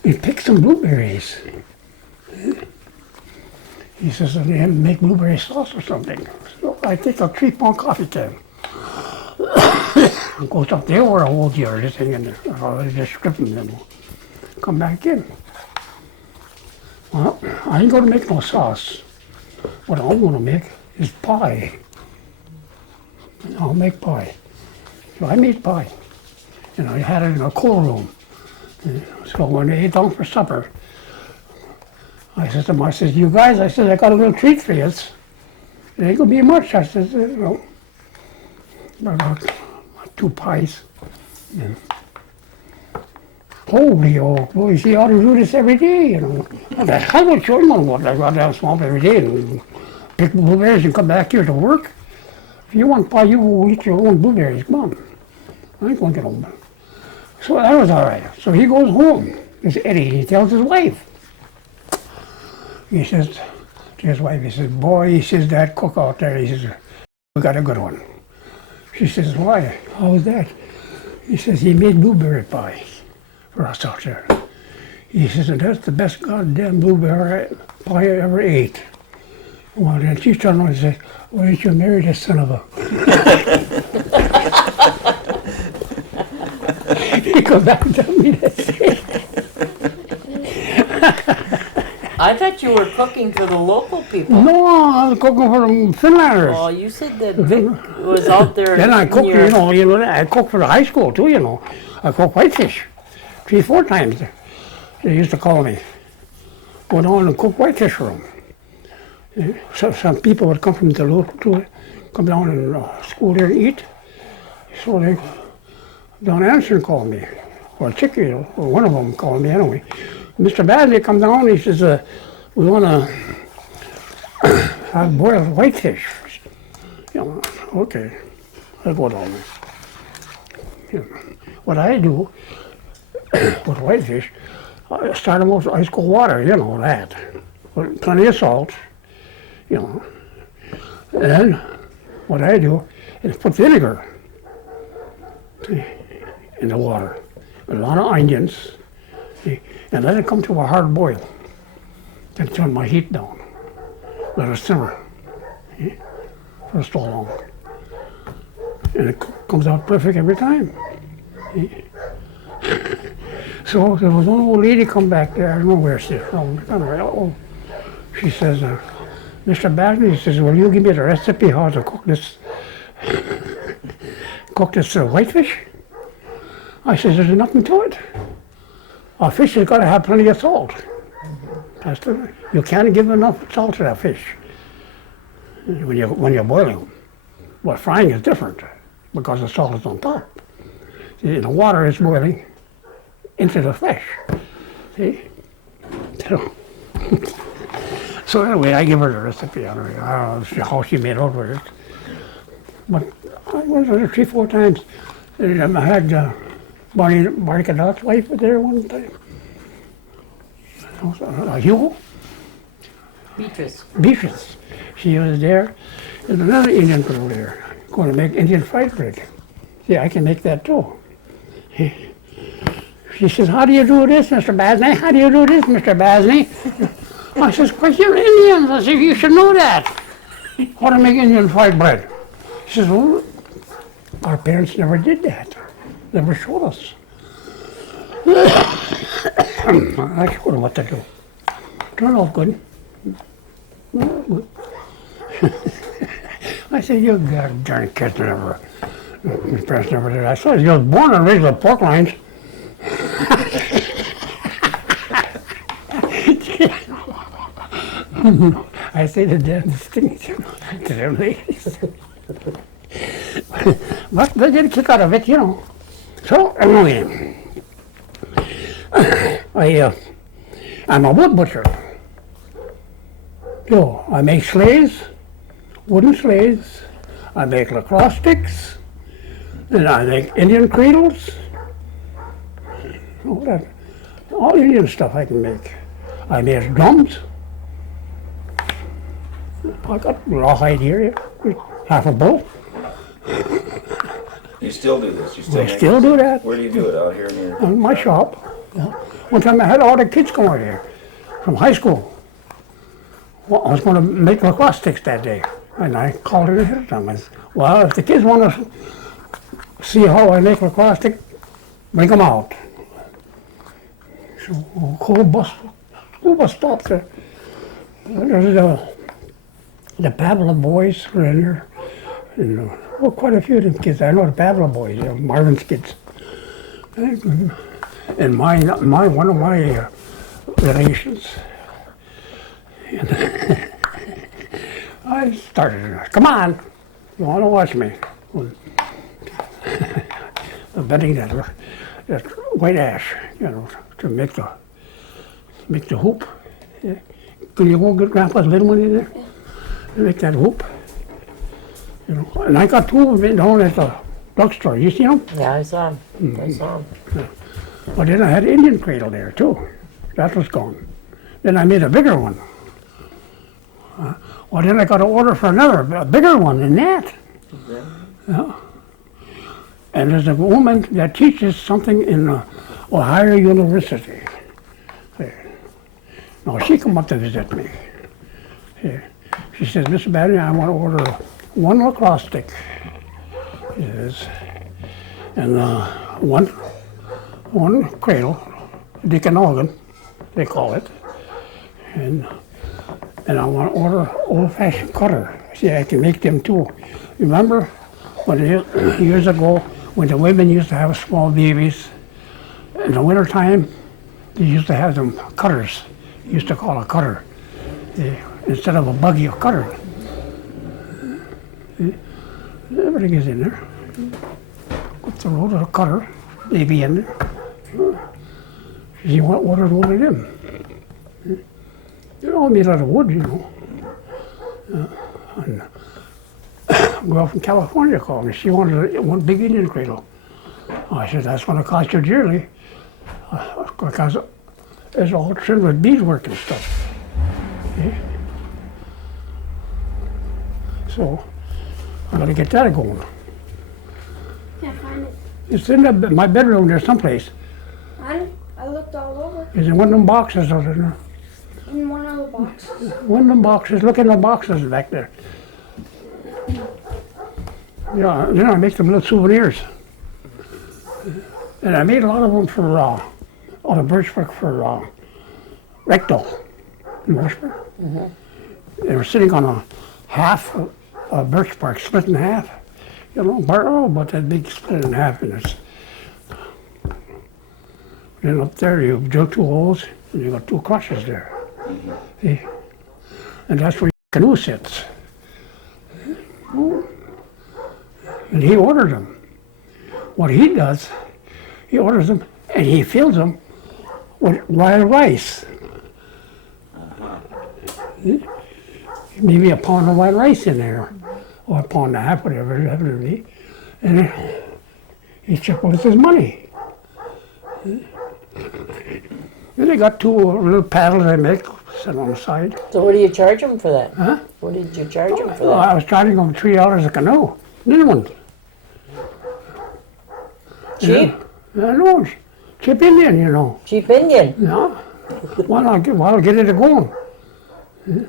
and pick some blueberries? He says, and make blueberry sauce or something. So I take a 3-pound coffee can. Goes up there where a whole deer is hanging there. I just stripping them. Come back in. Well, I ain't gonna make no sauce. What I'm gonna make is pie. I'll make pie. So I made pie. And I had it in a cool room. So when they ate down for supper, I said to them, I said, you guys, I said, I got a little treat for you. It ain't gonna be much. I said, you know, about 2 pies. And holy old boy, you ought to do this every day, you know. The hell would you want to go down the swamp every day and pick blueberries and come back here to work? If you want pie, you go eat your own blueberries. Come on. I ain't going to get home. So that was all right. So he goes home. This Eddie, he tells his wife. He says to his wife, he says, boy, he says, that cook out there, he says, we got a good one. She says, why? How's that? He says, he made blueberry pie for us out there. He says, and that's the best goddamn blueberry pie I ever ate. Well, then she turned around and said, why didn't you marry this son of a... He comes back and tells me that. I thought you were cooking for the local people. No, I was cooking for the Finlanders. Oh, you said that Vic was out there. Then I cooked, you know, I cooked for the high school too, you know. I cooked whitefish 3-4 times. They used to call me. Go down and cook whitefish for them. Yeah. So some people would come from the local to come down and school there and eat. So they down Hanson called me, or Chicky, or one of them called me anyway. Mr. Badley come down, he says, we want to have boiled whitefish. You know, okay, I go down there. You know, what I do with whitefish, I start them with ice cold water, you know that. With plenty of salt, you know. And what I do and put vinegar in the water, a lot of onions, and let it come to a hard boil. Then turn my heat down, let it simmer for so long. And it comes out perfect every time. So there was one old lady come back there, I don't know where she's from. She says, Mr. Basina, he says, will you give me the recipe how to cook this whitefish? I says, there's nothing to it. A fish has got to have plenty of salt. You can't give enough salt to that fish when you're boiling them. But frying is different because the salt is on top. See, the water is boiling into the flesh. See? So anyway, I give her the recipe. I don't know how she made out with it. But I went there 3-4 times. And I had Barney Cadot's wife there one time. Hugo? Beatrice. She was there. There's another Indian girl there going to make Indian fried bread. See, I can make that too. She says, how do you do this, Mr. Basina? How do you do this, Mr. Basina? I says, because you're Indians. I said, you should know that. How to make Indian fried bread. She says, well, our parents never did that. Never showed us. I showed them what to do. Turned out good. Good. I said, you darn kids never, my parents never did. I said, you was born and raised with pork rinds. I say the damnest things to them ladies. But they get a kick out of it, you know. So, anyway, I'm a wood butcher. So, I make sleighs, wooden sleighs, I make lacrosse sticks, and I make Indian cradles. All Indian stuff I can make. I make drums. I got rawhide here, half a bull. You still do this? You I still do that. Where do you do it? Out here in your... In my shop. Yeah. One time I had all the kids come over here from high school. Well, I was going to make lacrosse sticks that day, and I called it ahead of time. I said, well, if the kids want to see how I make lacrosse stick, bring them out. So school bus stopped there. There's the Pavla boys were in there, and well, quite a few of them kids. I know the Pavla boys, Marvin's kids, and one of my relations. And I started. Come on, you want to watch me? Betting that white ash, you know, to make the hoop. Yeah. Can you go get Grandpa's little one in there? And make that hoop. You know, and I got 2 of them down at the drugstore. You see them? Yeah, I saw him. I saw him. Yeah. But then I had an Indian cradle there too. That was gone. Then I made a bigger one. Well, then I got an order for a bigger one than that. Yeah. And there's a woman that teaches something in Ohio University. Now, she come up to visit me. She says, Mr. Basina, I want to order 1 lacrosse stick. Yes. And one cradle, Deacon Organ, they call it. And I want to order old-fashioned cutter. See, I can make them too. Remember years ago when the women used to have small babies? In the wintertime, they used to have them cutters. Used to call a cutter. Instead of a buggy, a cutter. Everything is in there. Put the road of a cutter, baby in there. You want ordered one of them. They're all made out of wood, you know. And a girl from California called me. She wanted one big Indian cradle. I said, that's going to cost you dearly. Because it's all trimmed with beadwork and stuff. Okay? So I gotta get that going. Can't find it. It's in my bedroom there someplace. I looked all over. It's in one of them boxes over there. In one of the boxes. One of them boxes. Look in the boxes back there. Yeah, then I make some little souvenirs. And I made a lot of them for, out of birchbark for rectal in birchbark. They were sitting on a half of birch bark, split in half. You know, about that big split in half. And it's, then up there you drill 2 holes and you got 2 crotches there. See? And that's where your canoe sits. And he ordered them. What he does, he orders them and he fills them with wild rice. Maybe a pound of wild rice in there, or a pound and a half, whatever it happens to be. And then he triples his money. Then I got 2 little paddles I make, set on the side. So what do you charge him for that? Huh? What did you charge him for Well, that? I was charging them $3 a canoe, new one. Cheap? Yeah, I know, cheap Indian, you know. Cheap Indian? Yeah. Why not get it going? Yeah.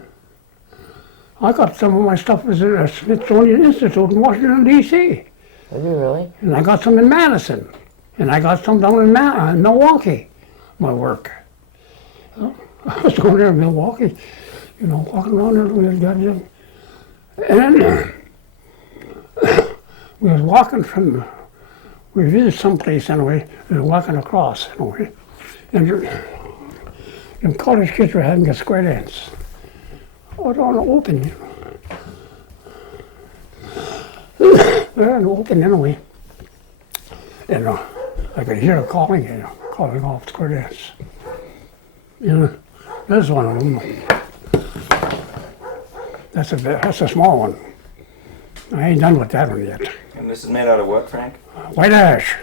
I got some of my stuff was at the Smithsonian Institute in Washington, D.C. Have you really? And I got some in Madison. And I got some down in Milwaukee, my work. So, I was going there in Milwaukee, you know, walking around there with goddamn. And then we was walking from, we visited someplace anyway, we were walking across anyway. And them college kids were having a square dance. Out on the open, you know. They're on the open anyway. And I could hear her calling, you know, calling off square dance. You know, there's one of them. That's a small one. I ain't done with that one yet. And this is made out of what, Frank? White ash.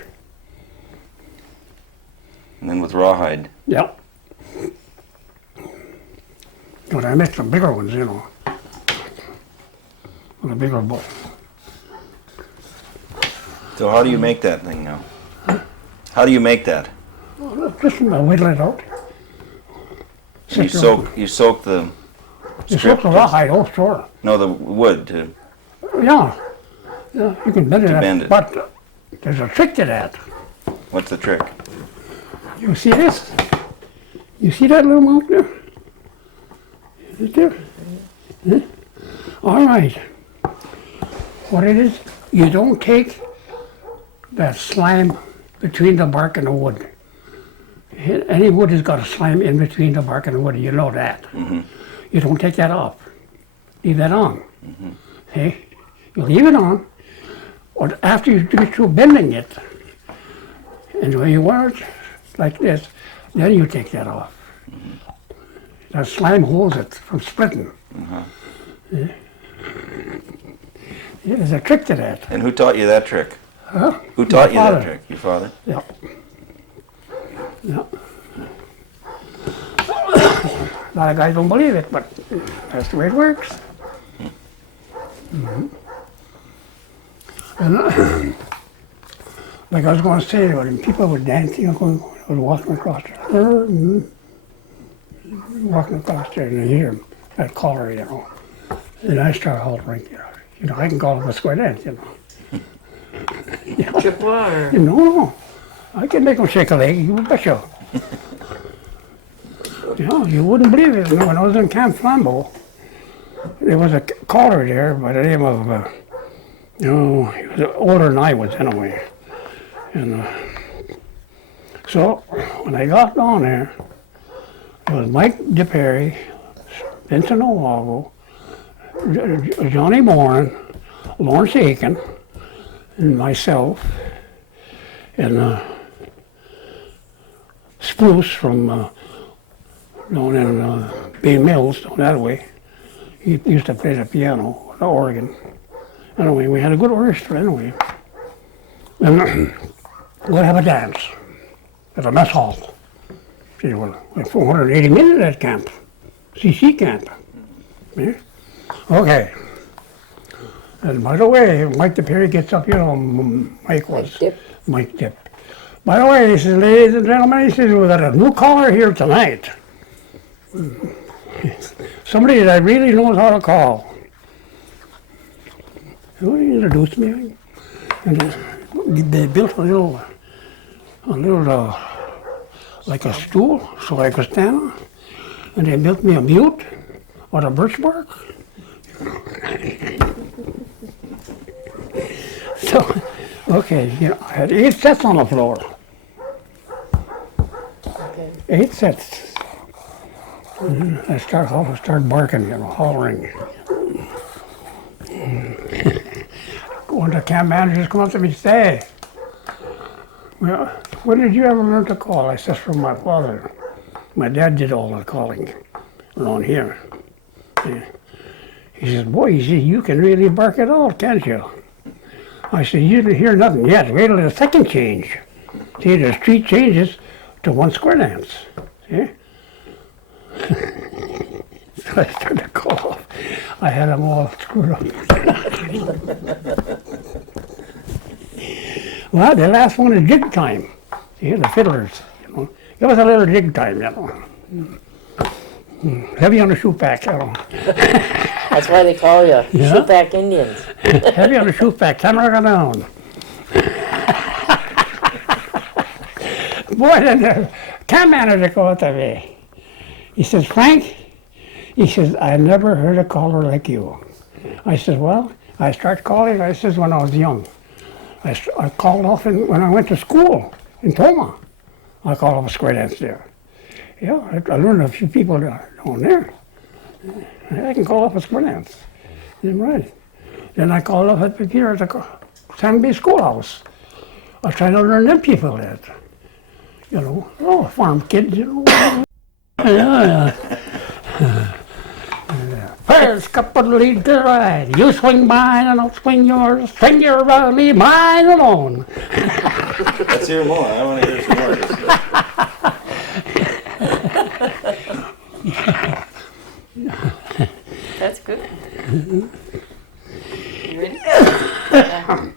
And then with rawhide. Yep. But I made some bigger ones, you know. With a bigger bowl. So how do you make that thing now? How do you make that? Just whittle it out. You soak the You strip. soak the rawhide, oh sure. No, the wood to. Yeah. Yeah, you can bend it. Bend it. But there's a trick to that. What's the trick? You see this? You see that little mark there? Is it there? Huh? All right. What it is, you don't take that slime between the bark and the wood. Any wood has got a slime in between the bark and the wood, you know that. You don't take that off. Leave that on. Okay? You leave it on, or after you get through bending it, and when you want it like this, then you take that off. That slime holds it from splitting. Yeah. Yeah, there's a trick to that. And who taught you that trick? Huh? Who taught you father. that trick? Your father? Yeah. Yeah. A lot of guys don't believe it, but that's the way it works. And like I was going to say, when people were dancing, I was walking across there, walking across there, and I hear that caller, you know. And I start hollering, you know, I can call it a square dance, you know. Chippewa or? No, I can make them shake a leg, you betcha. You know, you wouldn't believe it. You know, when I was in Camp Flambeau, there was a caller there by the name of, he was older than I was anyway. And so when I got down there, it was Mike DePerry, Vincent Owago, Johnny Bourne, Lawrence Aiken, and myself, and Spruce from down in Bay Mills, down that way. He used to play the piano, the organ. Anyway, we had a good orchestra anyway. And we'd have a dance at the mess hall. See, there were like 480 men at that camp, CC camp. Yeah? Okay. And by the way, Mike the Perry gets up, Mike was. Dip. Mike Dip. By the way, he says, ladies and gentlemen, he says, we got a new caller here tonight. Somebody that really knows how to call. So he introduced me. And they built a little, like a stool, so I could stand on. And they built me a mute out of birch bark. So, okay, I had 8 sets on the floor. Okay. 8 sets. And I start barking, hollering. One of the camp managers come up to me and say, well, when did you ever learn to call? I says, from my father. My dad did all the calling around here. Yeah. He says, boy, you can really bark it out, can't you? I said, you didn't hear nothing yet. Wait till the second change. See, the street changes to 1 square dance. See? So I started to call. I had them all screwed up. Well, the last one is Jig Time. See, the fiddlers, Give us a little jig time, Heavy on the shoe pack, That's why they call you shoot-back Indians. Heavy on the shoe pack, hammer it down. Boy, then the camp manager go out to me. He says, Frank, he says, I never heard a caller like you. I said, well, I started calling, I says, when I was young. I called off when I went to school in Toma. I called off a square dance there. Yeah, I learned a few people down there. I can call off a square dance. Right. Then I called off here at the San Bay Schoolhouse. I was trying to learn them people that. Farm kids, Yeah. First couple lead to the right. You swing mine and I'll swing yours. Swing your right, leave mine alone. Let's hear more. I want to hear some more. That's good. You ready? Yeah.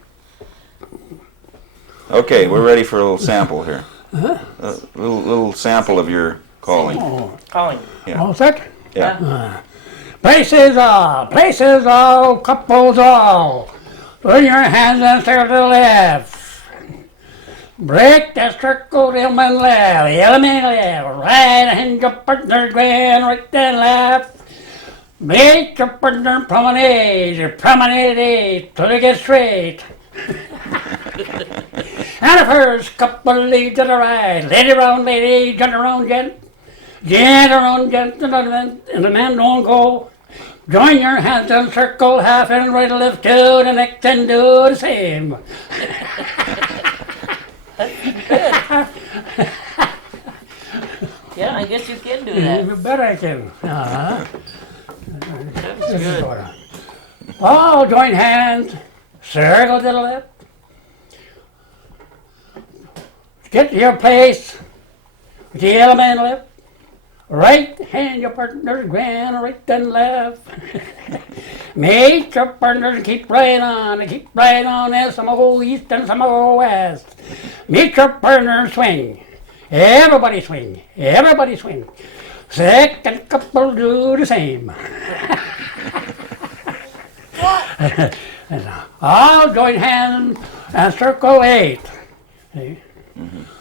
Okay, we're ready for a little sample here. A little sample of your calling. Calling. Yeah. All set? Yeah. Places all, couples all. Put your hands and start to the left. Break the circle, element left, element left. Right hand your partner, grand, right and left. Make your partner promenade till they get straight. And the first couple lead to the right. Lady round lady, gent around gent. Gent around gent, and the man don't go. Join your hands and circle half and right and left to the next and do the same. Yeah, I guess you can do that. You bet I can. That's good. All join hands, circle to the left. Get to your place with the element left. Right hand your partner's grand, right and left. Make your partners keep right on, and some will go east and some will go west. Make your partner swing. Everybody swing. Everybody swing. Second couple do the same. And all join hands and circle 8. See?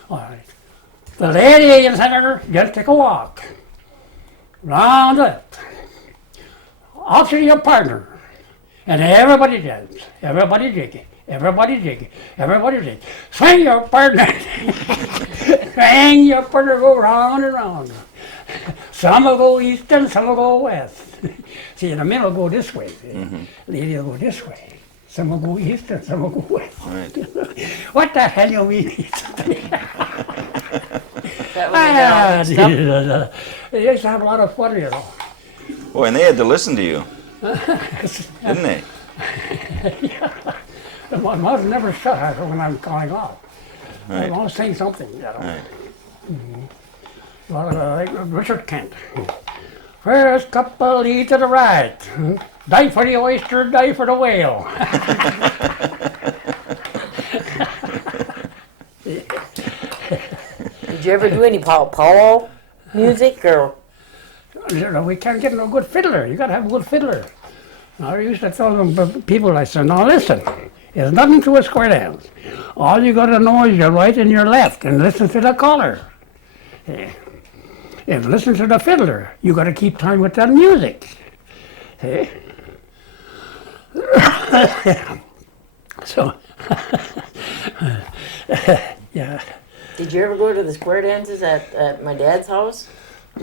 All right. The lady in the center, just take a walk. Round it. Opposite your partner. And everybody dance. Everybody jiggy. Everybody jiggy. Everybody jiggy. Swing your partner. Swing your partner, go round and round. Some will go east and some will go west. See, in the middle go this way. Lady will go this way. Some will go east and some will go west. Right. What the hell you mean? That was They used to have a lot of fun, Boy, and they had to listen to you, didn't they? My mouth never shut when I'm calling off. Right. I want to say something, Right. A lot of like Richard Kent. First couple lead to the right. Die for the oyster, die for the whale. Did you ever do any powwow music or? We can't get no good fiddler. You gotta have a good fiddler. I used to tell them people, I said, now listen, there's nothing to a square dance. All you gotta know is your right and your left, and listen to the caller. And listen to the fiddler. You gotta keep time with that music. So, yeah. Did you ever go to the square dances at my dad's house?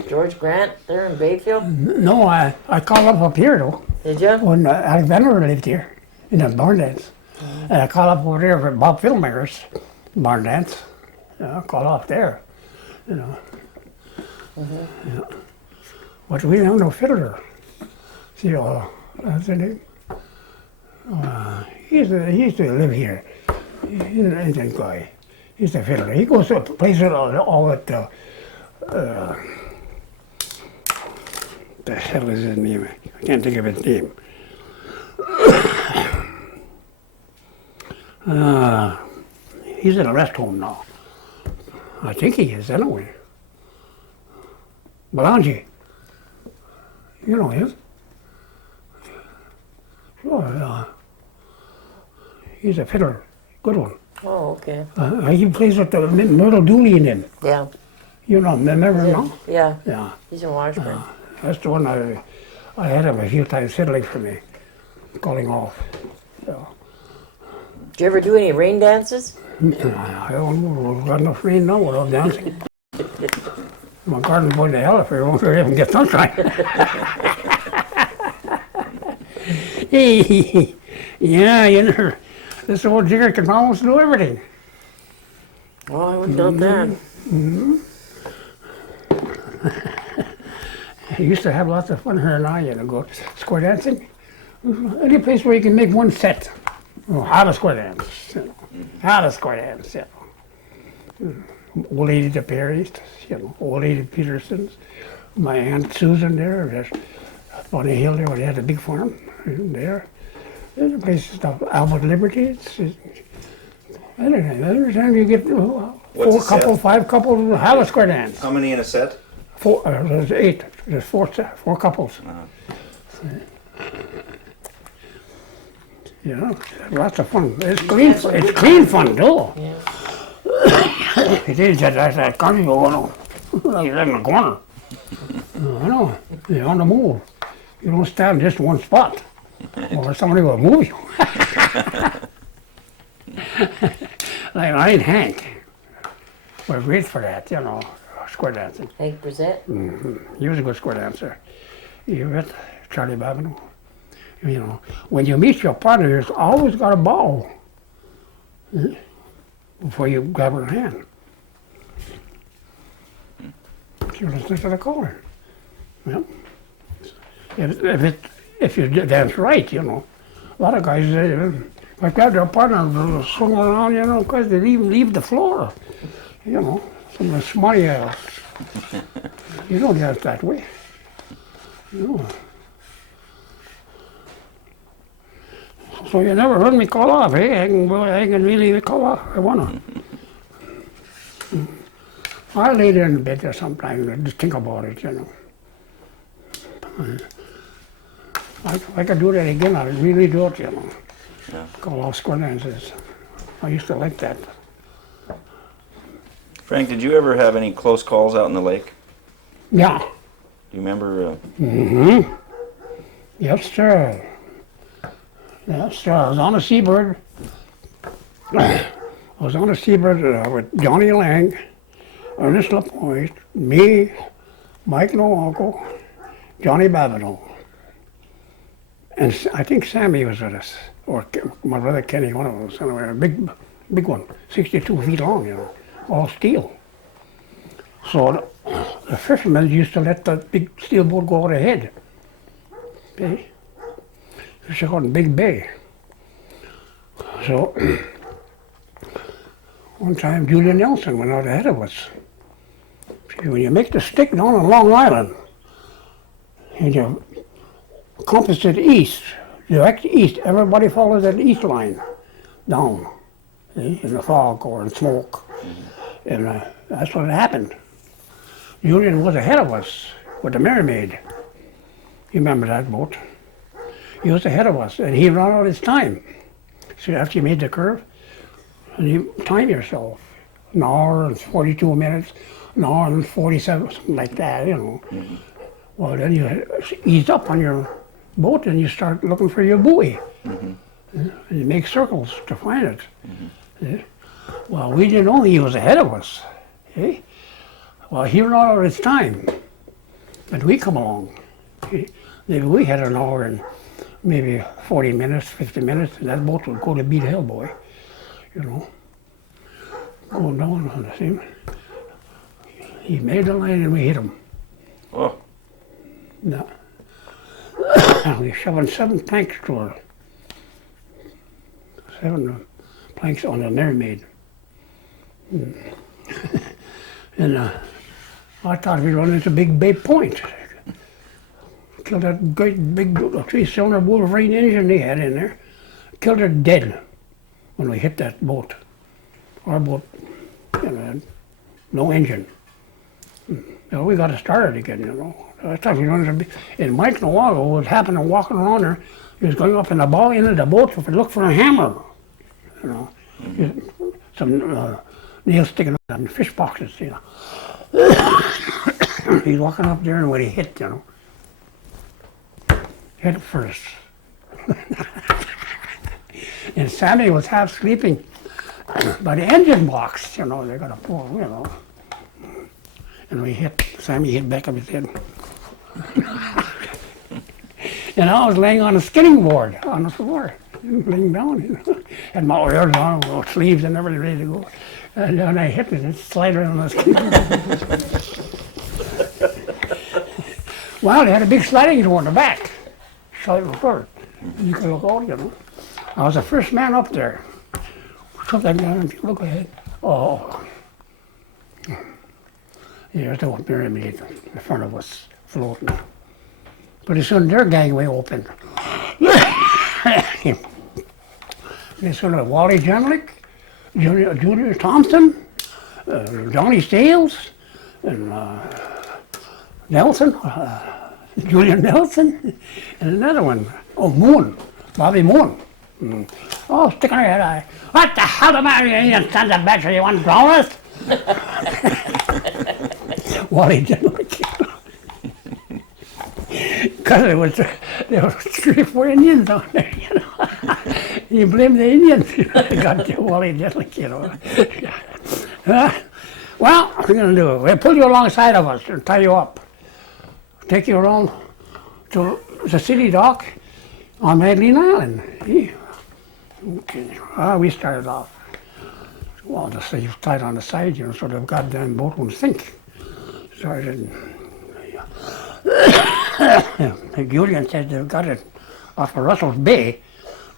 George Grant there in Bayfield? No, I called up here though. Did you? When Alexander lived here in a barn dance. And I called up over there for Bob Fiddlemaker's barn dance. I called off there, you know. Yeah. But we don't have no fiddler. See, what's his name? He used to live here. He's an Indian guy. He's a fiddler. He goes to places all at the hell is his name? I can't think of his name. He's in a rest home now. I think he is anyway. Belangi. You know him. Sure, he's a fiddler. Good one. Oh, okay. He plays with the Myrtle Dooley in him. Yeah. You know, remember him? Yeah. Yeah. He's in Washburn. That's the one I had him a few times fiddling for me, calling off. So, Did you ever do any rain dances? I don't know, we've got enough rain now without dancing. My garden's going to hell if we won't even get sunshine. Yeah, you know, this old jigger can almost do everything. Oh, I wouldn't doubt that. I used to have lots of fun here and I, go square dancing. Any place where you can make one set. Oh, how to square dance. How to square dance, Old lady the Perrys, old lady Petersons. My Aunt Susan there, there's on the hill there where they had a big farm there. There's a place stuff, Albert Liberty. Every time you get What's a set? 5 couples, have a square dance. How many in a set? There's 8. There's 4 couples. Lots of fun. It's clean. It's clean fun too. Yeah. It is that carnival going on. You're in the corner. I know. You're on the move. You don't stand just in one spot, or somebody will move you. Like I and Hank were great for that, square dancing. Hank Brissett? He was a good square dancer. You met Charlie Babineau. When you meet your partner, you've always got a bow before you grab her hand. You listen to the caller. Yeah. If you dance right, a lot of guys, if I grab their partner, they'll swing around, because they leave the floor. Some of the smarty else. You don't dance that way. So you never heard me call off, I can really call off if I wanna. I lay there in bed there sometimes and just think about it, If I could do that again, I'd really do it, Yeah. Call off square dances. I used to like that. Frank, did you ever have any close calls out in the lake? Yeah. Do you remember? Yes, sir. Yes, sir. I was on a seabird. With Johnny Lang, Ernest Lapointe, me, Mike Nounko, Johnny Babineau. And I think Sammy was with us, or my brother Kenny, one of those. Anyway, a big one, 62 feet long, all steel. So the fishermen used to let the big steel boat go out ahead. Okay? Fish out in Big Bay. So one time Julian Nelson went out ahead of us. See, when you make the stick down on Long Island, and you compass it east, direct east. Everybody follows that east line down, see, in the fog or in smoke. And that's what happened. Julian was ahead of us with the Mermaid. You remember that boat? He was ahead of us, and he ran out his time. So after you made the curve, and you time yourself, an hour and 42 minutes, an hour and 47, something like that, you know. Well, then you ease up on your boat and you start looking for your buoy. And you make circles to find it. See? Well, we didn't know he was ahead of us. See? Well, he ran out of his time, and we come along. See? Maybe we had an hour and maybe 40 minutes, 50 minutes, and that boat would go to Beat Hill, boy. You know, going down on the same. He made the line and we hit him. Oh, No. We shoving 7 planks to her. 7 planks on the Mermaid. And I thought we'd run into Big Bay Point. Killed that great big 3-cylinder Wolverine engine they had in there. Killed it dead when we hit that boat. Our boat, you know, had no engine. So we got to start it again, you know. I thought we run into and Mike Nawago was happening walking around there. He was going up in the bow end of the boat to look for a hammer, you know. Some nails sticking out of the fish boxes, you know. He's walking up there and when he hit, you know. Hit it first. And Sammy was half sleeping by the engine box, you know, they got a pull, you know. And we hit, Sammy hit back of his head. And I was laying on a skinning board on the floor, laying down, you know. Had my ears on, with sleeves and everything ready to go. And then I hit it, it slid right on the skinning board. Well, they had a big sliding door in the back. Slide the door. You could look out, you know. I was the first man up there. Took that down and look ahead. Oh. There's the Pyramid in front of us, floating. Pretty soon their gangway opened. They sort of Wally Jenlick, Junior Thompson, Johnny Sales, and Nelson, Julian Nelson, and another one, oh, Moon, Bobby Moon. Oh, sticking her head eye. What the hell the matter, you Indian sons of bitches, you want to drown us? Wally didn't like it. Because there were 3 or 4 Indians on there, you know. You blame the Indians. God, Wally didn't like it, you know. Well, what are we going to do? We'll pull you alongside of us and tie you up. Take you around to the city dock on Madeleine Island. Yeah. Okay. We started off. Well, the sleeves tied on the side, you know, so the goddamn boat wouldn't sink. Started. Julian said they got it off of Russell's Bay.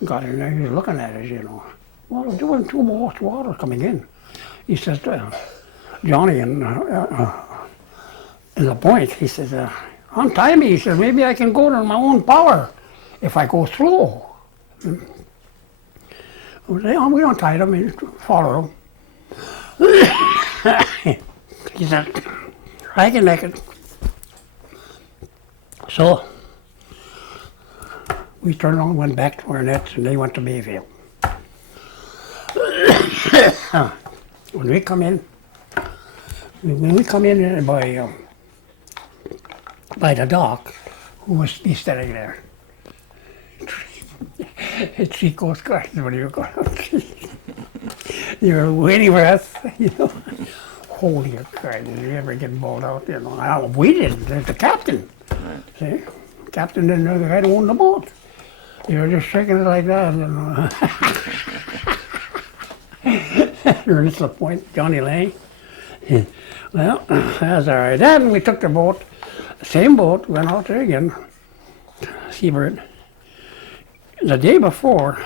Got it there, he was looking at it, you know. Well, there wasn't too much water coming in. He says, Johnny in the point, he says, untie me. He says, maybe I can go to my own power if I go slow. We untied him and followed him. He said, I can make it. So we turned on, went back to our nets, and they went to Bayfield. When we come in by the dock, who was be standing there? 3 Coast Guards when you were going up. You were waiting for us, you know. Holy Christ, did you ever get bowled out, you know? We didn't, there's the captain. Right. See? The captain didn't know the guy who owned the boat. You were just shaking it like that, you know. Ernest LaPointe, Johnny Lang. Well, that's all right. Then we took the boat, same boat, went out there again, Seabird. The day before,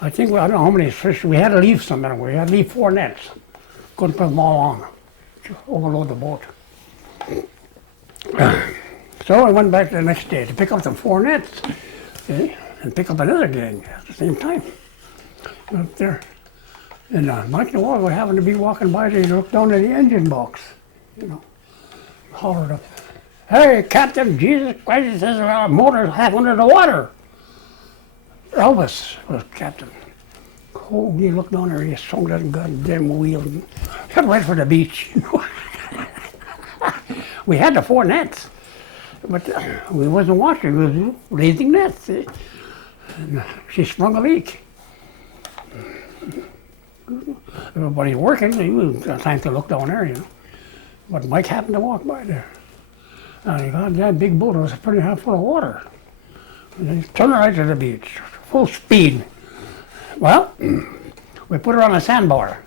I think, I don't know how many fish, we had to leave some of them. We had to leave 4 nets. Couldn't put them all on to overload the boat. So I went back the next day to pick up the 4 nets, okay, and pick up another gang at the same time. Up there. And Mike and Wall were having to be walking by, they looked down at the engine box, you know, hollered up, "Hey, Captain, Jesus Christ, it says our motor's half under the water." Elvis was captain. Oh, he looked down there, he swung that goddamn wheel and head right for the beach. We had the 4 nets, but we wasn't watching, we was raising nets. And she sprung a leak. Everybody's working, he was time to look down there, you know. But Mike happened to walk by there. And he got that big boat, it was pretty half full of water. And he turned right to the beach, full speed. Well, we put her on a sandbar.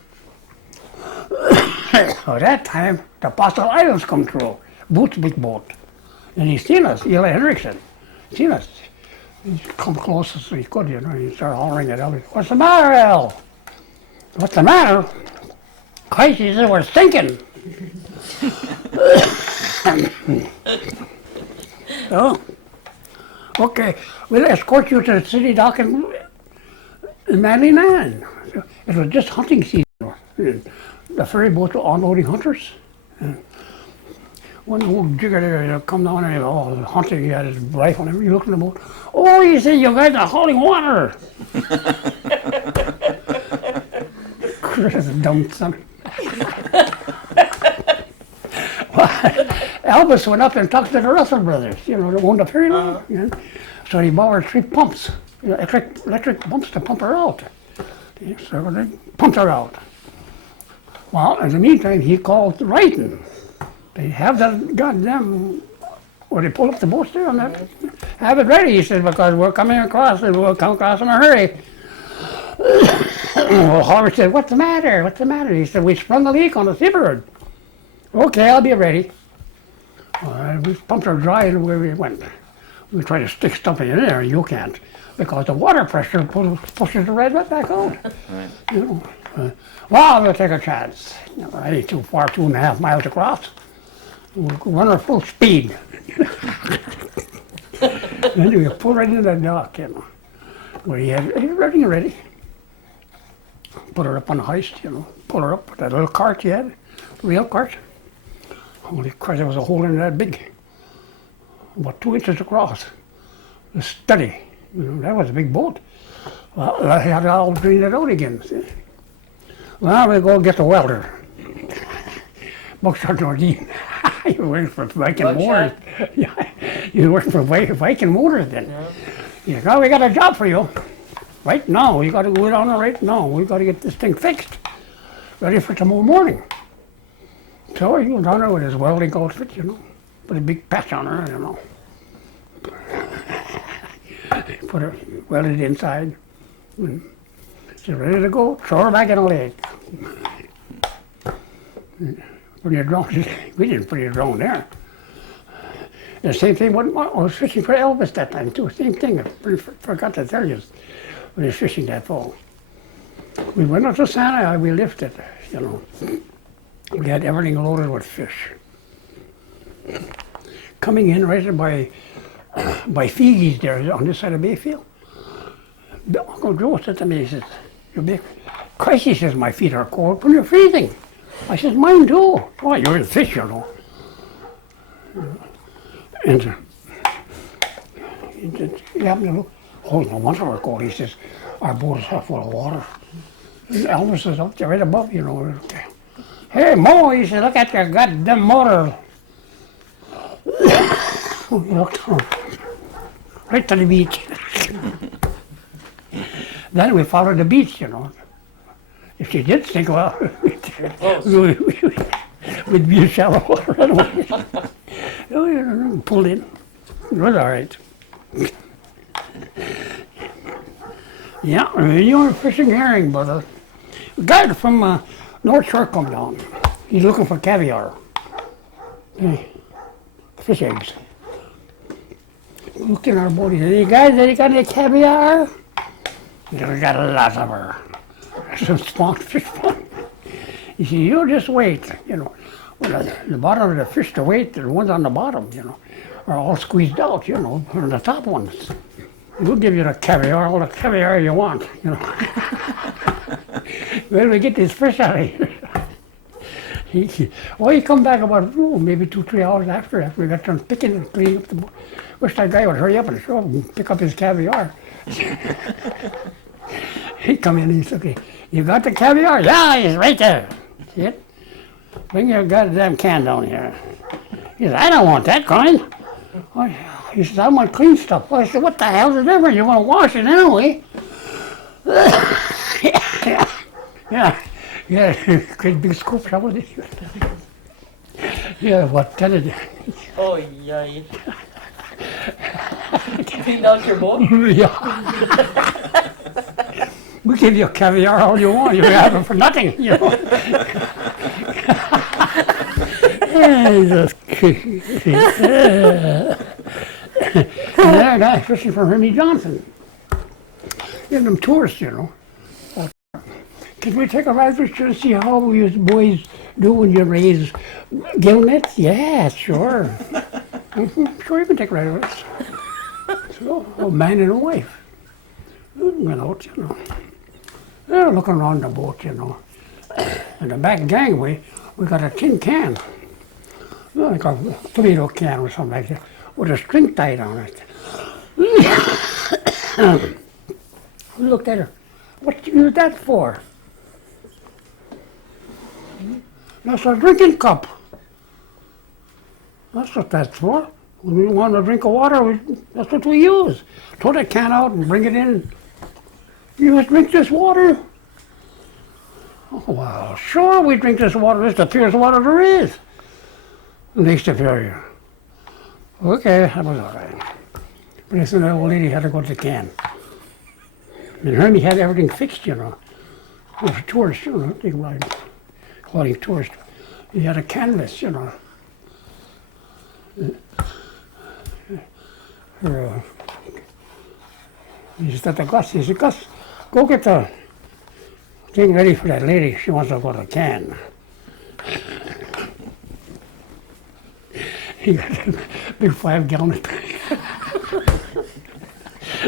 At that time, the Apostle Islands come through, Boots' big boat. And he seen us, Eli Henriksen, seen us. He come close as he could, you know, he started hollering at Elvis, "What's the matter, El? What's the matter?" Christ, he said, "We're sinking." Oh, okay, we'll escort you to the city dock in Manly Land. It was just hunting season. The ferry boats were unloading hunters. And one old jigger there, you know, come down and all hunting, he had his rifle and everything, he looked in the boat. "Oh," he said, "you guys are hauling water." That's a dumb son. Elvis went up and talked to the Russell brothers, you know, who owned the ferry line. You know? So he borrowed 3 pumps, you know, electric pumps to pump her out. So they pumped her out. Well, in the meantime, he called Wrighton. They have that goddamn, where they pull up the boats there on that, have it ready, he said, because we're coming across and we'll come across in a hurry. Well, Howard said, "What's the matter? What's the matter?" He said, "We sprung a leak on the seabird." "Okay, I'll be ready." We pumped her dry and where we went. We tried to stick something in there, and you can't, because the water pressure pushes the red right back out. Right. You know, well, we'll take a chance. You know, I ain't too far, 2.5 miles across. We'll run her full speed. Then we pull right into the dock, you know, where he was ready. Put her up on the hoist, you know, pull her up with that little cart he had, real cart. Holy Christ, there was a hole in that big, about 2 inches across. It was steady, you know, that was a big boat. Well, I had to all drain it out again. See? Well, we go get the welder. Buckshot Nordine. You were working for Viking Motors. Yeah, you were working for Viking Motors then. Yeah. You go, "We got a job for you. Right now, you got to go down right now. We got to get this thing fixed, ready for tomorrow morning." So he was down there with his welding outfit, you know, put a big patch on her, you know. Put her welded inside. She's ready to go. Throw her back in the lake. When you're drunk, we didn't put you drunk there. The same thing when I was fishing for Elvis that time too. Same thing. I forgot to tell you when he was fishing that fall. We went up to Santa, we lifted, you know. We had everything loaded with fish. Coming in right by Feegee's there on this side of Bayfield. Uncle Joe said to me, he says, "You're big." "Christ," he says, "my feet are cold when you're freezing." I says, "Mine too." "Oh, you're in fish, you know." And he happened to look, "Oh, no wonder we're cold." He says, "Our boat is half full of water." And Elvis is up there right above, you know. "Hey, Mo," he said, "look at your goddamn motor." We looked down, right to the beach. Then we followed the beach, you know. If she did sink, well, we'd be in shallow water right away. Pulled in. It was all right. Yeah, you were fishing herring, but a guy from North Shore come down. He's looking for caviar. Fish eggs. Looked in our boat, he said, "Hey guys, any got any caviar?" He said, "We got a lot of her." Some small fish pond. He said, "You just wait, you know. Well, the bottom of the fish, the weight, the ones on the bottom, are all squeezed out, from the top ones. We'll give you the caviar, all the caviar you want, Where do we get this fish out of here? He come back about, maybe 2-3 hours after we got done picking and cleaning up the boat. Wish that guy would hurry up and show up and pick up his caviar. He'd come in and he'd say, okay, you got the caviar? Yeah, he's right there. See it? Bring your goddamn can down here. He said, I don't want that kind. He said, I want clean stuff. I said, what the hell's the difference? You want to wash it anyway. Yeah, great big scoop shovel. Yeah, what kind of? Oh, yeah. Cleaned out your boat? Yeah. We give you caviar all you want. You can have it for nothing, Jesus Christ. And that guy fishing for Hermie Johnson. Give them tourists, Can we take a ride fish to see how you boys do when you raise gill nets? Yeah, sure. Sure, you can take a ride with us. So, a man and a wife. Went out, They're looking around the boat, In the back gangway, we got a tin can. Like a tomato can or something like that, with a string tied on it. We looked at her. What do you use that for? That's a drinking cup. That's what that's for. When we want a drink of water, that's what we use. Throw that can out and bring it in. You must drink this water. Oh, well, sure we drink this water. It's the purest water there is. At least superior. Okay, that was all right. But listen, the old lady had to go to the can. And Hermie had everything fixed, It was a tourist, they ride, calling tourist. He had a canvas, He said to Gus, Gus, go get the thing ready for that lady. She wants to go to the can. He got a big 5-gallon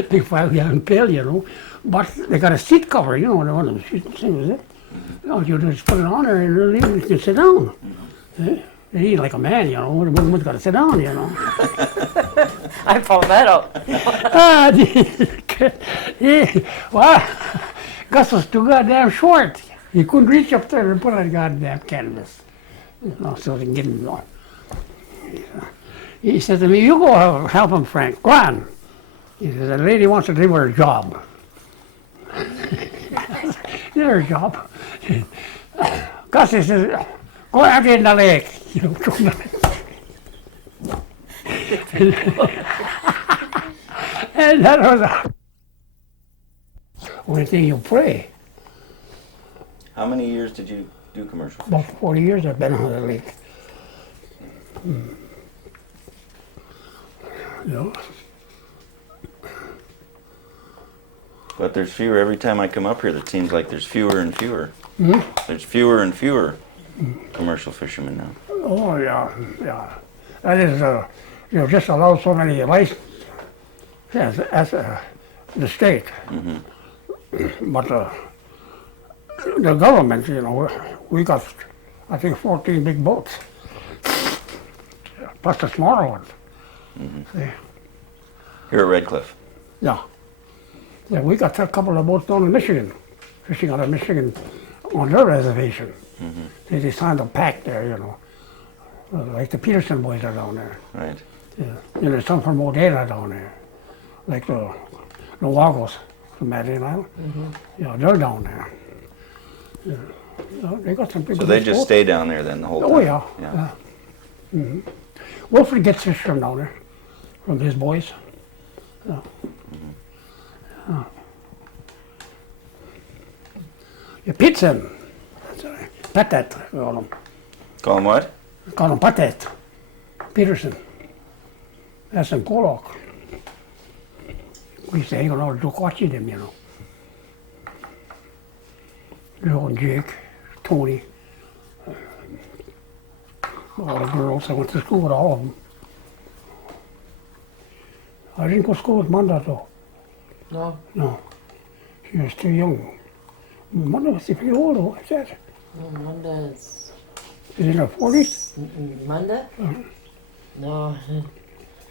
big 5-gallon pail, But they got a seat cover, one of them things, is it? You just put it on there and the lady can sit down. They eat like a man, One woman's got to sit down, I found that out. Well, Gus was too goddamn short. He couldn't reach up there and put on a goddamn canvas. So they can get him going. He said to me, you go help him, Frank. Go on. He said, the lady wants to do her job. Her job. Gus, he says, go out in the lake. And that was the only thing you pray. How many years did you do commercial? About 40 years I've been on the lake. But there's fewer every time I come up here. It seems like there's fewer and fewer. There's fewer and fewer commercial fishermen now. Oh yeah. That is, just allow so many licenses as the state. But the government, we got, I think, 14 big boats, plus the smaller ones. See? Here at Red Cliff. Yeah, we got a couple of boats down in Michigan, fishing out of Michigan on their reservation. They signed a pact there, like the Peterson boys are down there. Right. Yeah. There's some from Modena down there, like the Wagos from Madeleine Island. They're down there. They got some big So they just boats. stay down there then the whole time? Oh yeah. Wilfred gets fish from down there, from his boys. You pitch him. Patet, we call him. Call them what? Call him Patet. Peterson. That's in Kolok. We used to hang around watching them, Joe and Jake, Tony. all the girls. I went to school with all of them. I didn't go to school with Manda though. No. No, she was too young. Manda was pretty old though, I said. No, Monda's. Is in her 40s? Monday? No.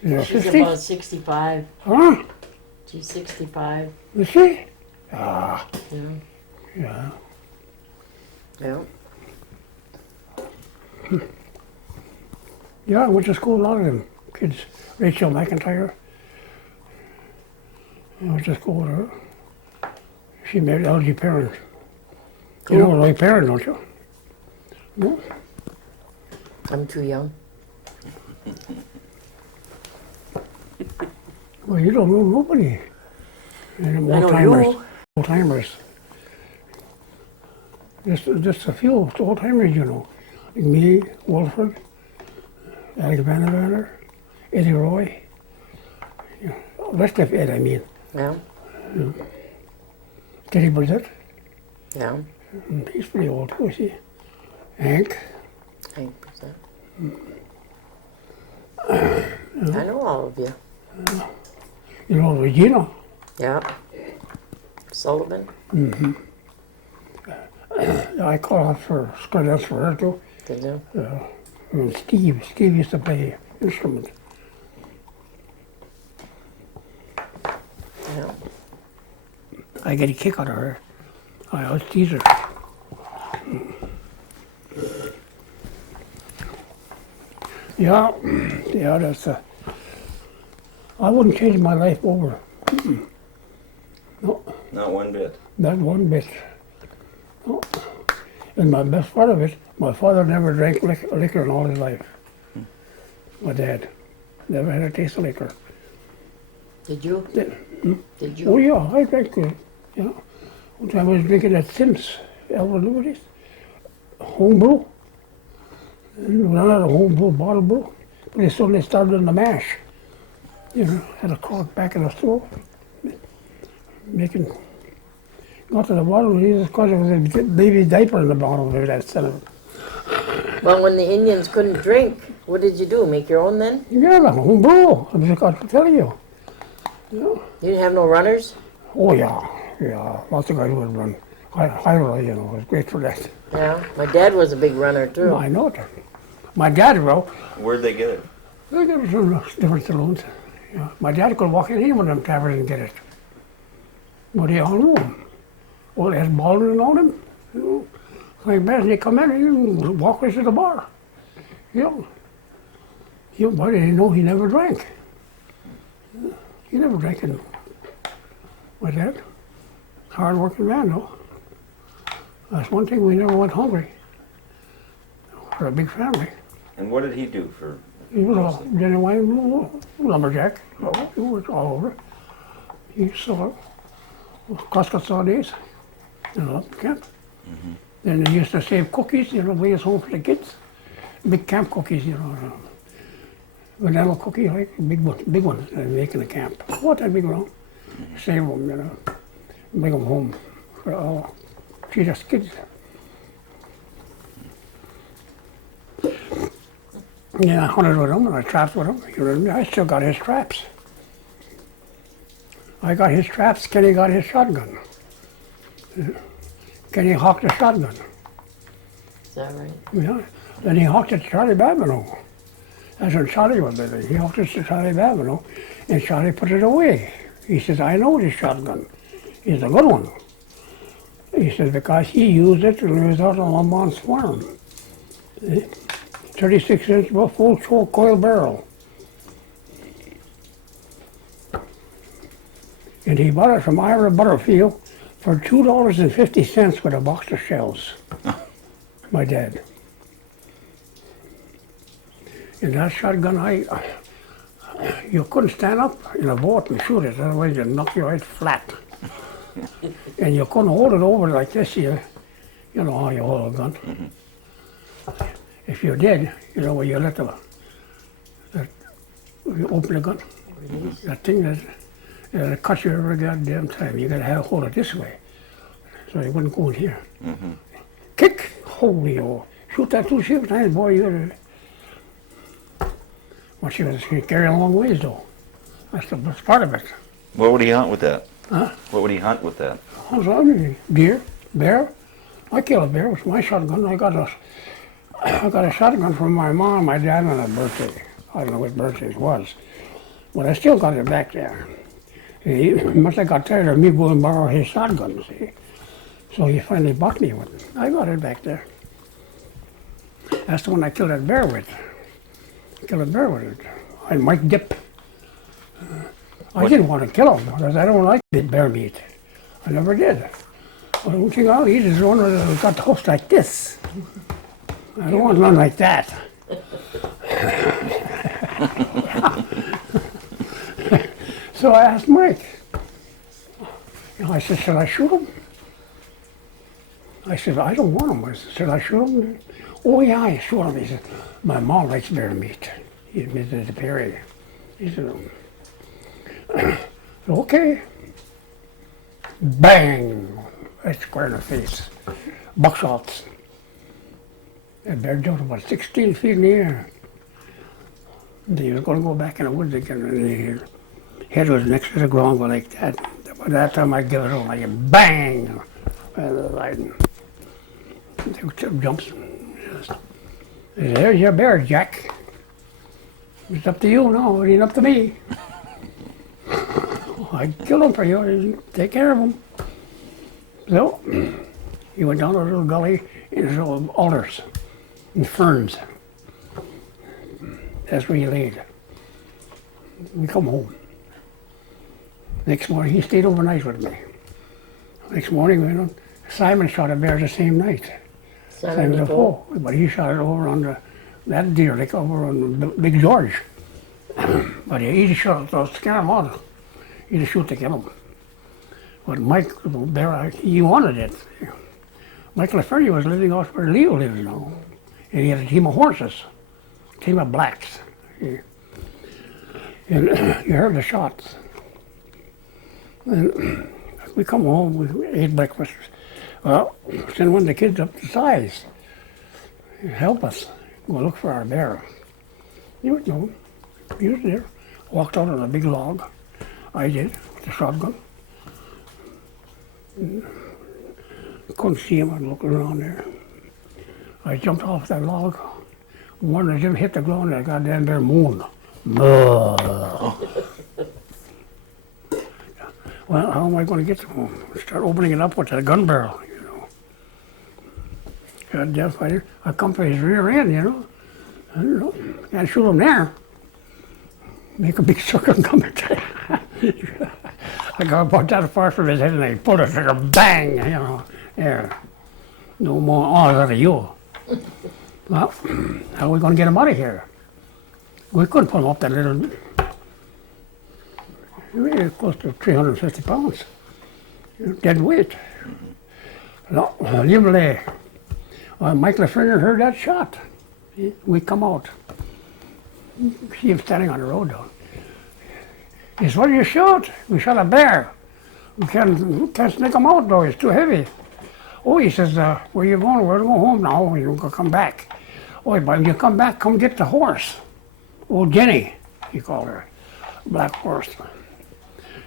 In her She's 50s? about 65. Huh? She's 65. Is she? Ah, Yeah. yeah. Yeah. Yeah, I went to school with a lot of them kids. Rachel McIntyre. I went to school with her. She married L.G. Perrin. You know Roy Perrin, don't you? No? I'm too young. Well, you don't know nobody. And I know old-timers. you. Old-timers. Just a few old-timers, you know. Like me, Wilfred, Alex Vandervander, Eddie Roy. Yeah. Rest of Ed, I mean. Yeah. Teddy Burdett. Yeah. He's pretty old too, is he? Hank. 100%. I know all of you. You know Regina. Yeah. Sullivan. I call out for screenouts for her too. Did you? And Steve used to play instrument. Yeah. I get a kick out of her. I always tease her. Yeah, yeah, that's I wouldn't change my life over. No, Not one bit. not one bit. No. And my best part of it, my father never drank liquor in all his life. My dad never had a taste of liquor. Did you? Did Oh you? yeah, I drank it. Yeah. One time I was drinking at Sims, Elwood Liberties, homebrew. And ran out of homebrew, bottle brew. Pretty soon they started in the mash. You know, had a cork back in the stove. Got to the bottom of it, because there was a baby diaper in the bottom of that cinnamon. Well, when the Indians couldn't drink, what did you do? Make your own then? Yeah, the homebrew, I just got to tell you. You didn't have no runners? Oh yeah, yeah, lots of guys would run. High, you know, it was great for that. Yeah. My dad was a big runner too. I know it. My dad, well, Where'd they get it? they got it from different saloons. Yeah. My dad could walk in any one of them taverns and get it. But they all knew him. Well, they had Baldwin on him. You know. Like that, they come in and you walk right to the bar. You know. But they didn't know he never drank. He never drank in my dad. Hard working man though. That's one thing, we never went hungry. For a big family. And what did he do for? He was a genuine lumberjack. He was all over. He saw Costco Sundays in a camp. Then they used to save cookies, you know, bring us home for the kids. Big camp cookies, you know. Vanilla cookie, like big ones they make in the camp. What that big one? Save them, you know. Bring them home for all feed us kids. Yeah, I hunted with him and I trapped with him. You remember? I still got his traps. I got his traps, Kenny got his shotgun. Kenny hawked a shotgun. Is that right? Yeah. Then he hawked it to Charlie Babineau. That's when Charlie was there. He hawked it to Charlie Babineau and Charlie put it away. He says, I know this shotgun. It's a good one. He says, because he used it when he was out on Lamont's farm. 36-inch full choke coil barrel. And he bought it from Ira Butterfield for $2.50 with a box of shells. My dad. And that shotgun, you couldn't stand up in a boat and shoot it, otherwise you'd knock your head flat. And you couldn't hold it over like this here. You know how you hold a gun. If you did, you know, when you let you open the gun, that thing that cuts you every goddamn time. You gotta hold it this way, so you wouldn't go in here. Kick, holy oh! Shoot that 2 times, boy. Well, she could carry a long ways though. That's part of it. What would he hunt with that? Huh? What would he hunt with that? I was hungry. Deer, bear. I killed a bear with my shotgun. I got a shotgun from my mom and my dad on a birthday. I don't know what birthday it was, but I still got it back there. He must have got tired of me going and borrow his shotgun, see. So he finally bought me one. I got it back there. That's the one I killed that bear with. Killed a bear with it. I might dip. I didn't want to kill him because I don't like bear meat. I never did. Well, the only thing I'll eat is the one that's got the hoof like this. I don't want none like that. So I asked Mike. I said, should I shoot him? I said, I don't want him. I said, should I shoot him? Oh yeah, I shoot him. He said, my mom likes bear meat. He admitted to Perry. He said, okay. Bang! Right square in the face. Buckshots. That bear jumped about 16 feet in the air. And he was going to go back in the woods again, and his head was next to the ground like that. By that time I give it over, I get bang! He jumps. There's your bear, Jack. It's up to you now, it ain't up to me. I killed him for you, take care of him. So, he went down a little gully into some alders and ferns. That's where he laid. We come home. Next morning, he stayed overnight with me. Next morning, we went, Simon shot a bear the same night. Simon the Foe, but he shot it over on that deer, like over on the Big George. But he just shot it to scare him out. He just shoot to kill him. But Mike, the bear, he wanted it. Mike LaFerrier was living out where Leo lives now. And he had a team of horses, a team of blacks. And you heard the shots. And we come home, we ate breakfast. Well, send one of the kids up to size. Help us. Go look for our bear. He was no. He was there. Walked out on a big log. I did, with the shotgun. Couldn't see him, I was looking around there. I jumped off that log. One of them hit the ground and that goddamn bear moaned. Well, how am I going to get to him? Start opening it up with a gun barrel, you know. Goddamn fighter. I come for his rear end, you know. I don't know. Can't shoot him there. Make a big circle and come at I got about that far from his head and I pulled the trigger, bang, you know. There. No more odds out of you. Well, how are we going to get him out of here? We couldn't pull him up that little. He weighed close to 350 pounds. Dead weight. No, leave him lay. Mike LaFerrier heard that shot. We come out. See him standing on the road though. He says, what did you shoot? We shot a bear. We can't sneak him out though, he's too heavy. Oh, he says, where you going? We're going home now, we're going to come back. Oh, but when you come back, come get the horse. Old Jenny, he called her, black horse.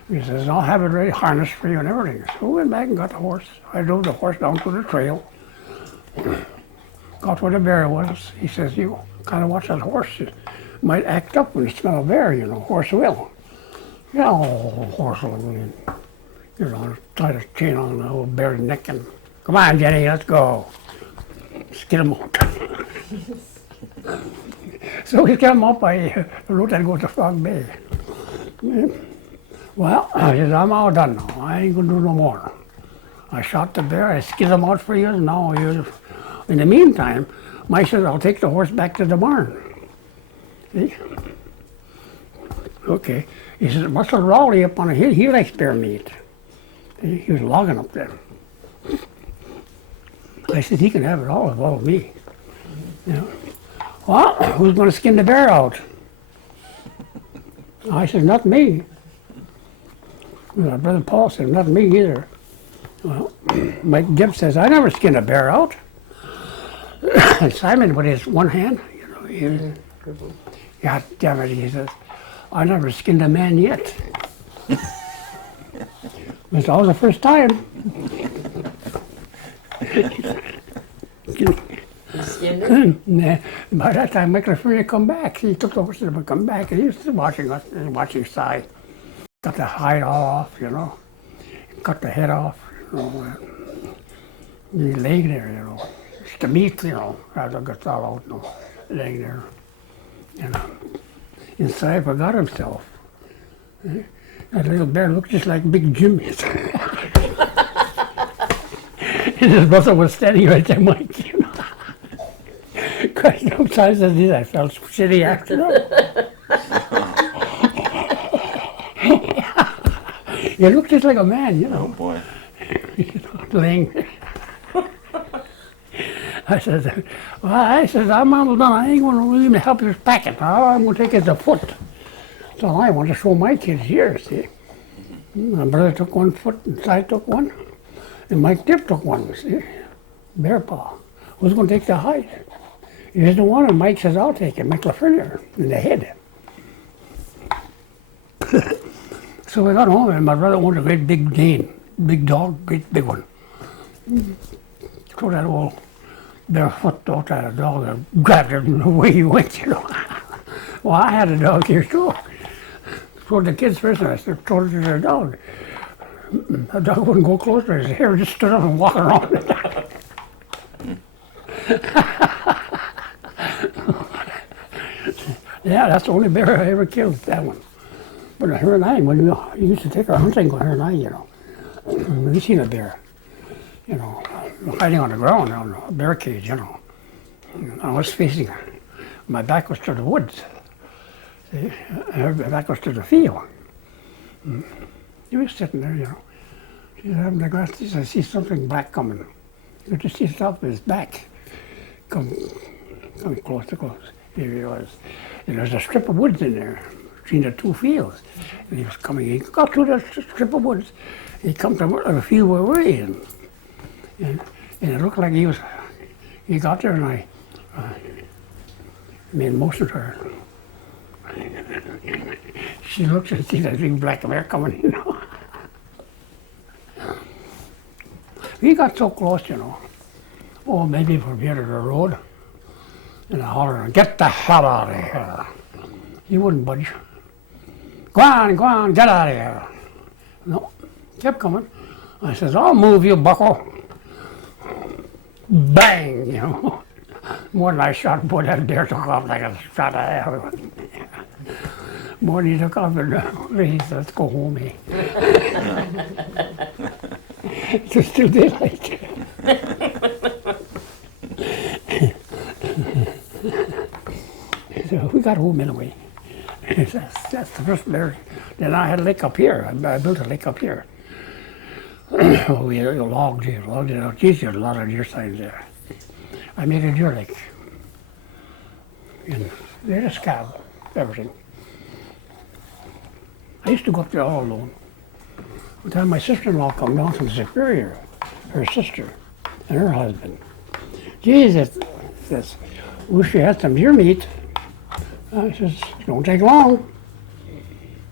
He says, I'll have it ready, harnessed for you and everything. So we went back and got the horse. I drove the horse down to the trail. Got where the bear was. He says, you kind of watch that horse. It might act up when you smell a bear, you know, horse will. You know, horse will, you know, tie the chain on the old bear's neck and, come on, Jenny, let's go. Let's get him out. So we get him up by the route that goes to Frog Bay. Well, I said, I'm all done now. I ain't gonna do no more. I shot the bear, I skinned him out for you, and now you. In the meantime, Mike says, I'll take the horse back to the barn. See? Okay. He says, Russell Rowley up on a hill, he likes bear meat. He was logging up there. I said, he can have it all as well as me. You know? Well, who's going to skin the bear out? I said, not me. My brother Paul said, not me either. Well, Mike Gibbs says, I never skinned a bear out. And Simon, with his one hand, you know, God damn it, he says, I never skinned a man yet. It's all the first time. Skinned her? Nah, by that time, Michael Freer come back. He took over to come back, and he was watching us, watching Cy. Got the hide all off, you know. Cut the head off, you know. The leg there, you know. It's the meat, you know. Rather gets all out, you know. Leg there, you know. Inside, forgot himself. That little bear looked just like Big Jimmy. And his brother was standing right there, Mike, you know. Christ, sometimes I felt shitty after that. You look just like a man, you Oh know. boy. You know, laying there. I said, I'm all done. I ain't going to even help you pack it. All I'm going to take is a foot. So I want to show my kids here, see. My brother took 1 foot, and Cy took one, and Mike Dip took one, see. Bear paw. Who's going to take the hide? He doesn't want it. Mike says, I'll take it. Mike LaFreniere in the head. So we got home, and my brother wanted a great big Dane, big dog, great big one. So that old barefoot out at a dog and grabbed it, and away he went, you know. Well, I had a dog here too. So the kids first, and I said, told it to their dog. The dog wouldn't go closer. His hair just stood up and walked around. Yeah, that's the only bear I ever killed, that one. But a hare and I, when we used to take our hunting with hare and I, you know, we seen a bear, you know, hiding on the ground on a bear cage, you know. I was facing, my back was to the woods. See, my back was to the field. He was sitting there, you know. He was having the grass. He said, I see something black coming. You could just see the top of his back coming close to close. Here he was. And there's a strip of woods in there between the two fields. And he was coming, he got through the strip of woods. He come to the field where we're in. And it looked like he got there and I made motion to her. She looks and sees that big black bear coming, you know. We got so close, you know. Oh, maybe from here to the road. And I hollered, get the hell out of here. He wouldn't budge. Go on, get out of here. No, kept coming. I says, I'll move you, bucko. Bang, you know. More than I shot, boy, that bear took off like a shot of arrow. More than he took off, and he said, let's go home, eh. It was still daylight. So we got home anyway. That's the first bear. Then I had a lake up here. I built a lake up here. Oh, we had logged it out. Geez, there's a lot of deer signs there. I made a deer lake. And there's a scab, everything. I used to go up there all alone. One time my sister-in-law come down from Superior, her sister and her husband. Geez, says, wish you had some deer meat. I says, don't take long.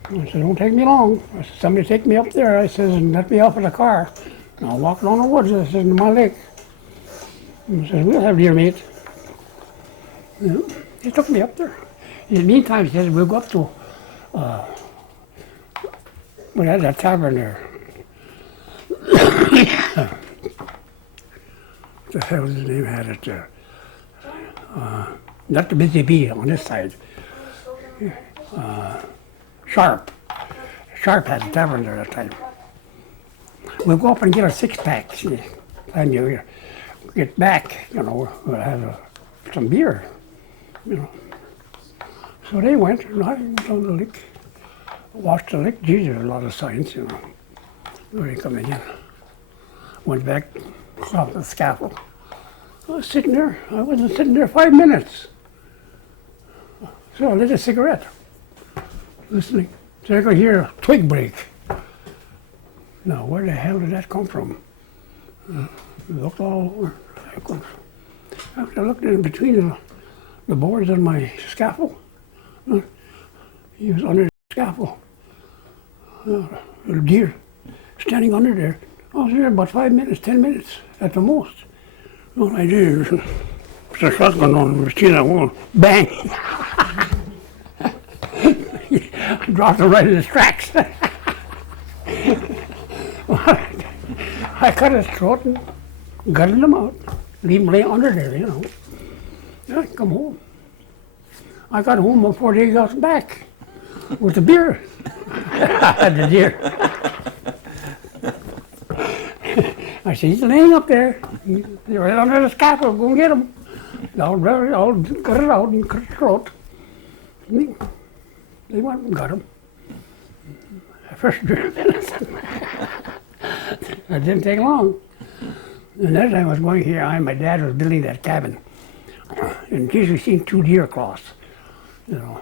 I said, don't take me long. I said, somebody take me up there. I says, and let me off in the car. And I'll walk along the woods. I said, in my lake. And he says, we'll have deer meat. Yeah. He took me up there. In the meantime, he says, we'll go up to, we had that tavern there. What the hell was his name had it there? Not the Busy Bee on this side. Sharp. Sharp had a tavern there at that time. We'll go up and get a six-pack, see. And you get back, you know, we'll have some beer, you know. So they went, and I went on the lake, watched the lake. Geez, there's a lot of signs, you know. Where they coming in. Went back, off the scaffold. I was sitting there. I wasn't sitting there 5 minutes. So I lit a cigarette, listening. So I could hear a twig break. Now, where the hell did that come from? I looked all over. I looked in between the boards on my scaffold. He was under the scaffold. Little deer standing under there. I was there about 5 minutes, 10 minutes at the most. All I did was put a shotgun on the machine. I went bang. Dropped him right in his tracks. I cut his throat and gutted him out. Leave him lay under there, you know. Yeah, come home. I got home before they got back with the beer. The deer. I said, he's laying up there. He's right under the scaffold. Go and get him. I'll cut it out and cut his throat. They went and got him. First beer minutes. It didn't take long. Another time I was going here, my dad was building that cabin. And geez, we seen 2 deer cross. You know.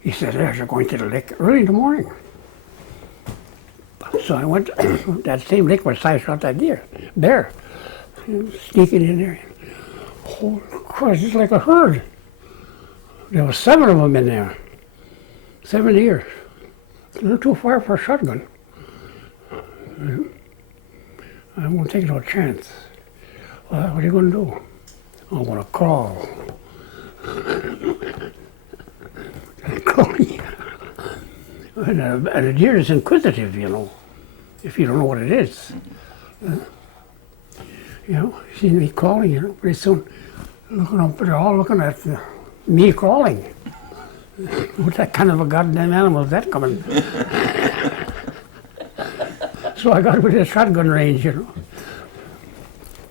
He said, they're going to the lake early in the morning. So I went, that same lake where I shot that bear, sneaking in there. Holy Christ, it's like a herd. There was 7 of them in there. 7 deer. A little too far for a shotgun. I won't take no chance. Well, what are you going to do? I'm going to crawl. Crawling. And a deer is inquisitive, you know, if you don't know what it is. You know, see me crawling, you know, pretty soon, looking up, they're all looking at me crawling. What that kind of a goddamn animal is that coming? So I got with a shotgun range, you know.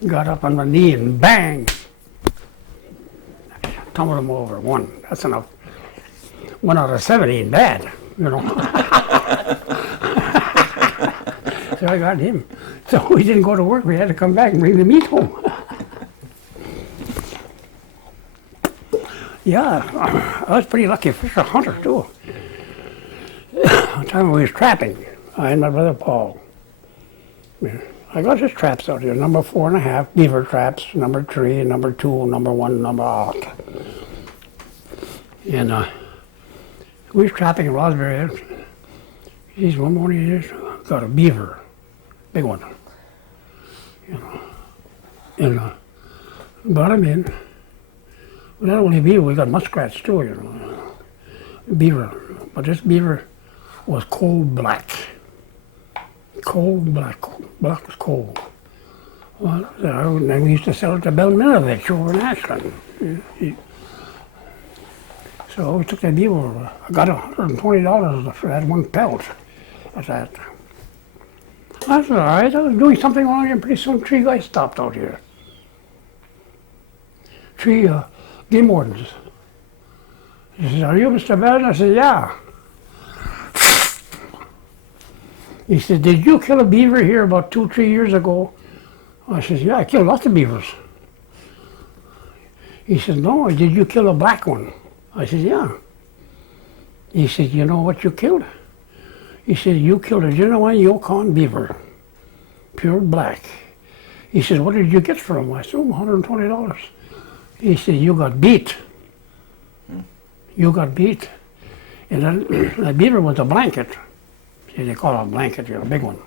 Got up on my knee and bang! Tumbled him over. 1, that's enough. 1 out of 7 ain't bad, you know. So I got him. So we didn't go to work, we had to come back and bring the meat home. Yeah, I was pretty lucky fisher hunter too. One time we was trapping, I and my brother Paul. I got his traps out here, number 4.5, beaver traps, number 3, number 2, number 1, number 8. And we was trapping in Rosberry. Geez, one morning got a beaver, big one. You know, and brought him in. Not only beaver, we got muskrats too, you know. Beaver, but this beaver was coal black. Coal black, black was coal. Well, then we used to sell it to Bill Minovich over in Ashland. So we took that beaver, I got $120 for that 1 pelt at that. That's all right, I was doing something wrong here, and pretty soon 3 guys stopped out here. 3 game wardens. He says, are you Mr. Bell? I said, yeah. He said, did you kill a beaver here about 2-3 years ago? I said, yeah, I killed lots of beavers. He said, no, did you kill a black one? I said, yeah. He said, you know what you killed? He said, you killed a genuine Yukon beaver, pure black. He said, what did you get for him? I said, $120. He said, you got beat. You got beat. And then that beaver was a blanket. See, they call it a blanket, you're a big one.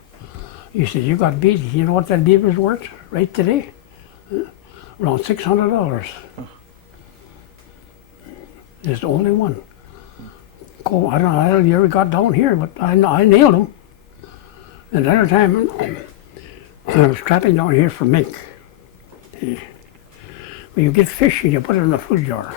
He said, you got beat. You know what that beaver's worth right today? Around $600. There's the only one. Cool. I don't know how you ever got down here, but I nailed him. And another time, I was trapping down here for mink. When you get fish, you put it in a food jar.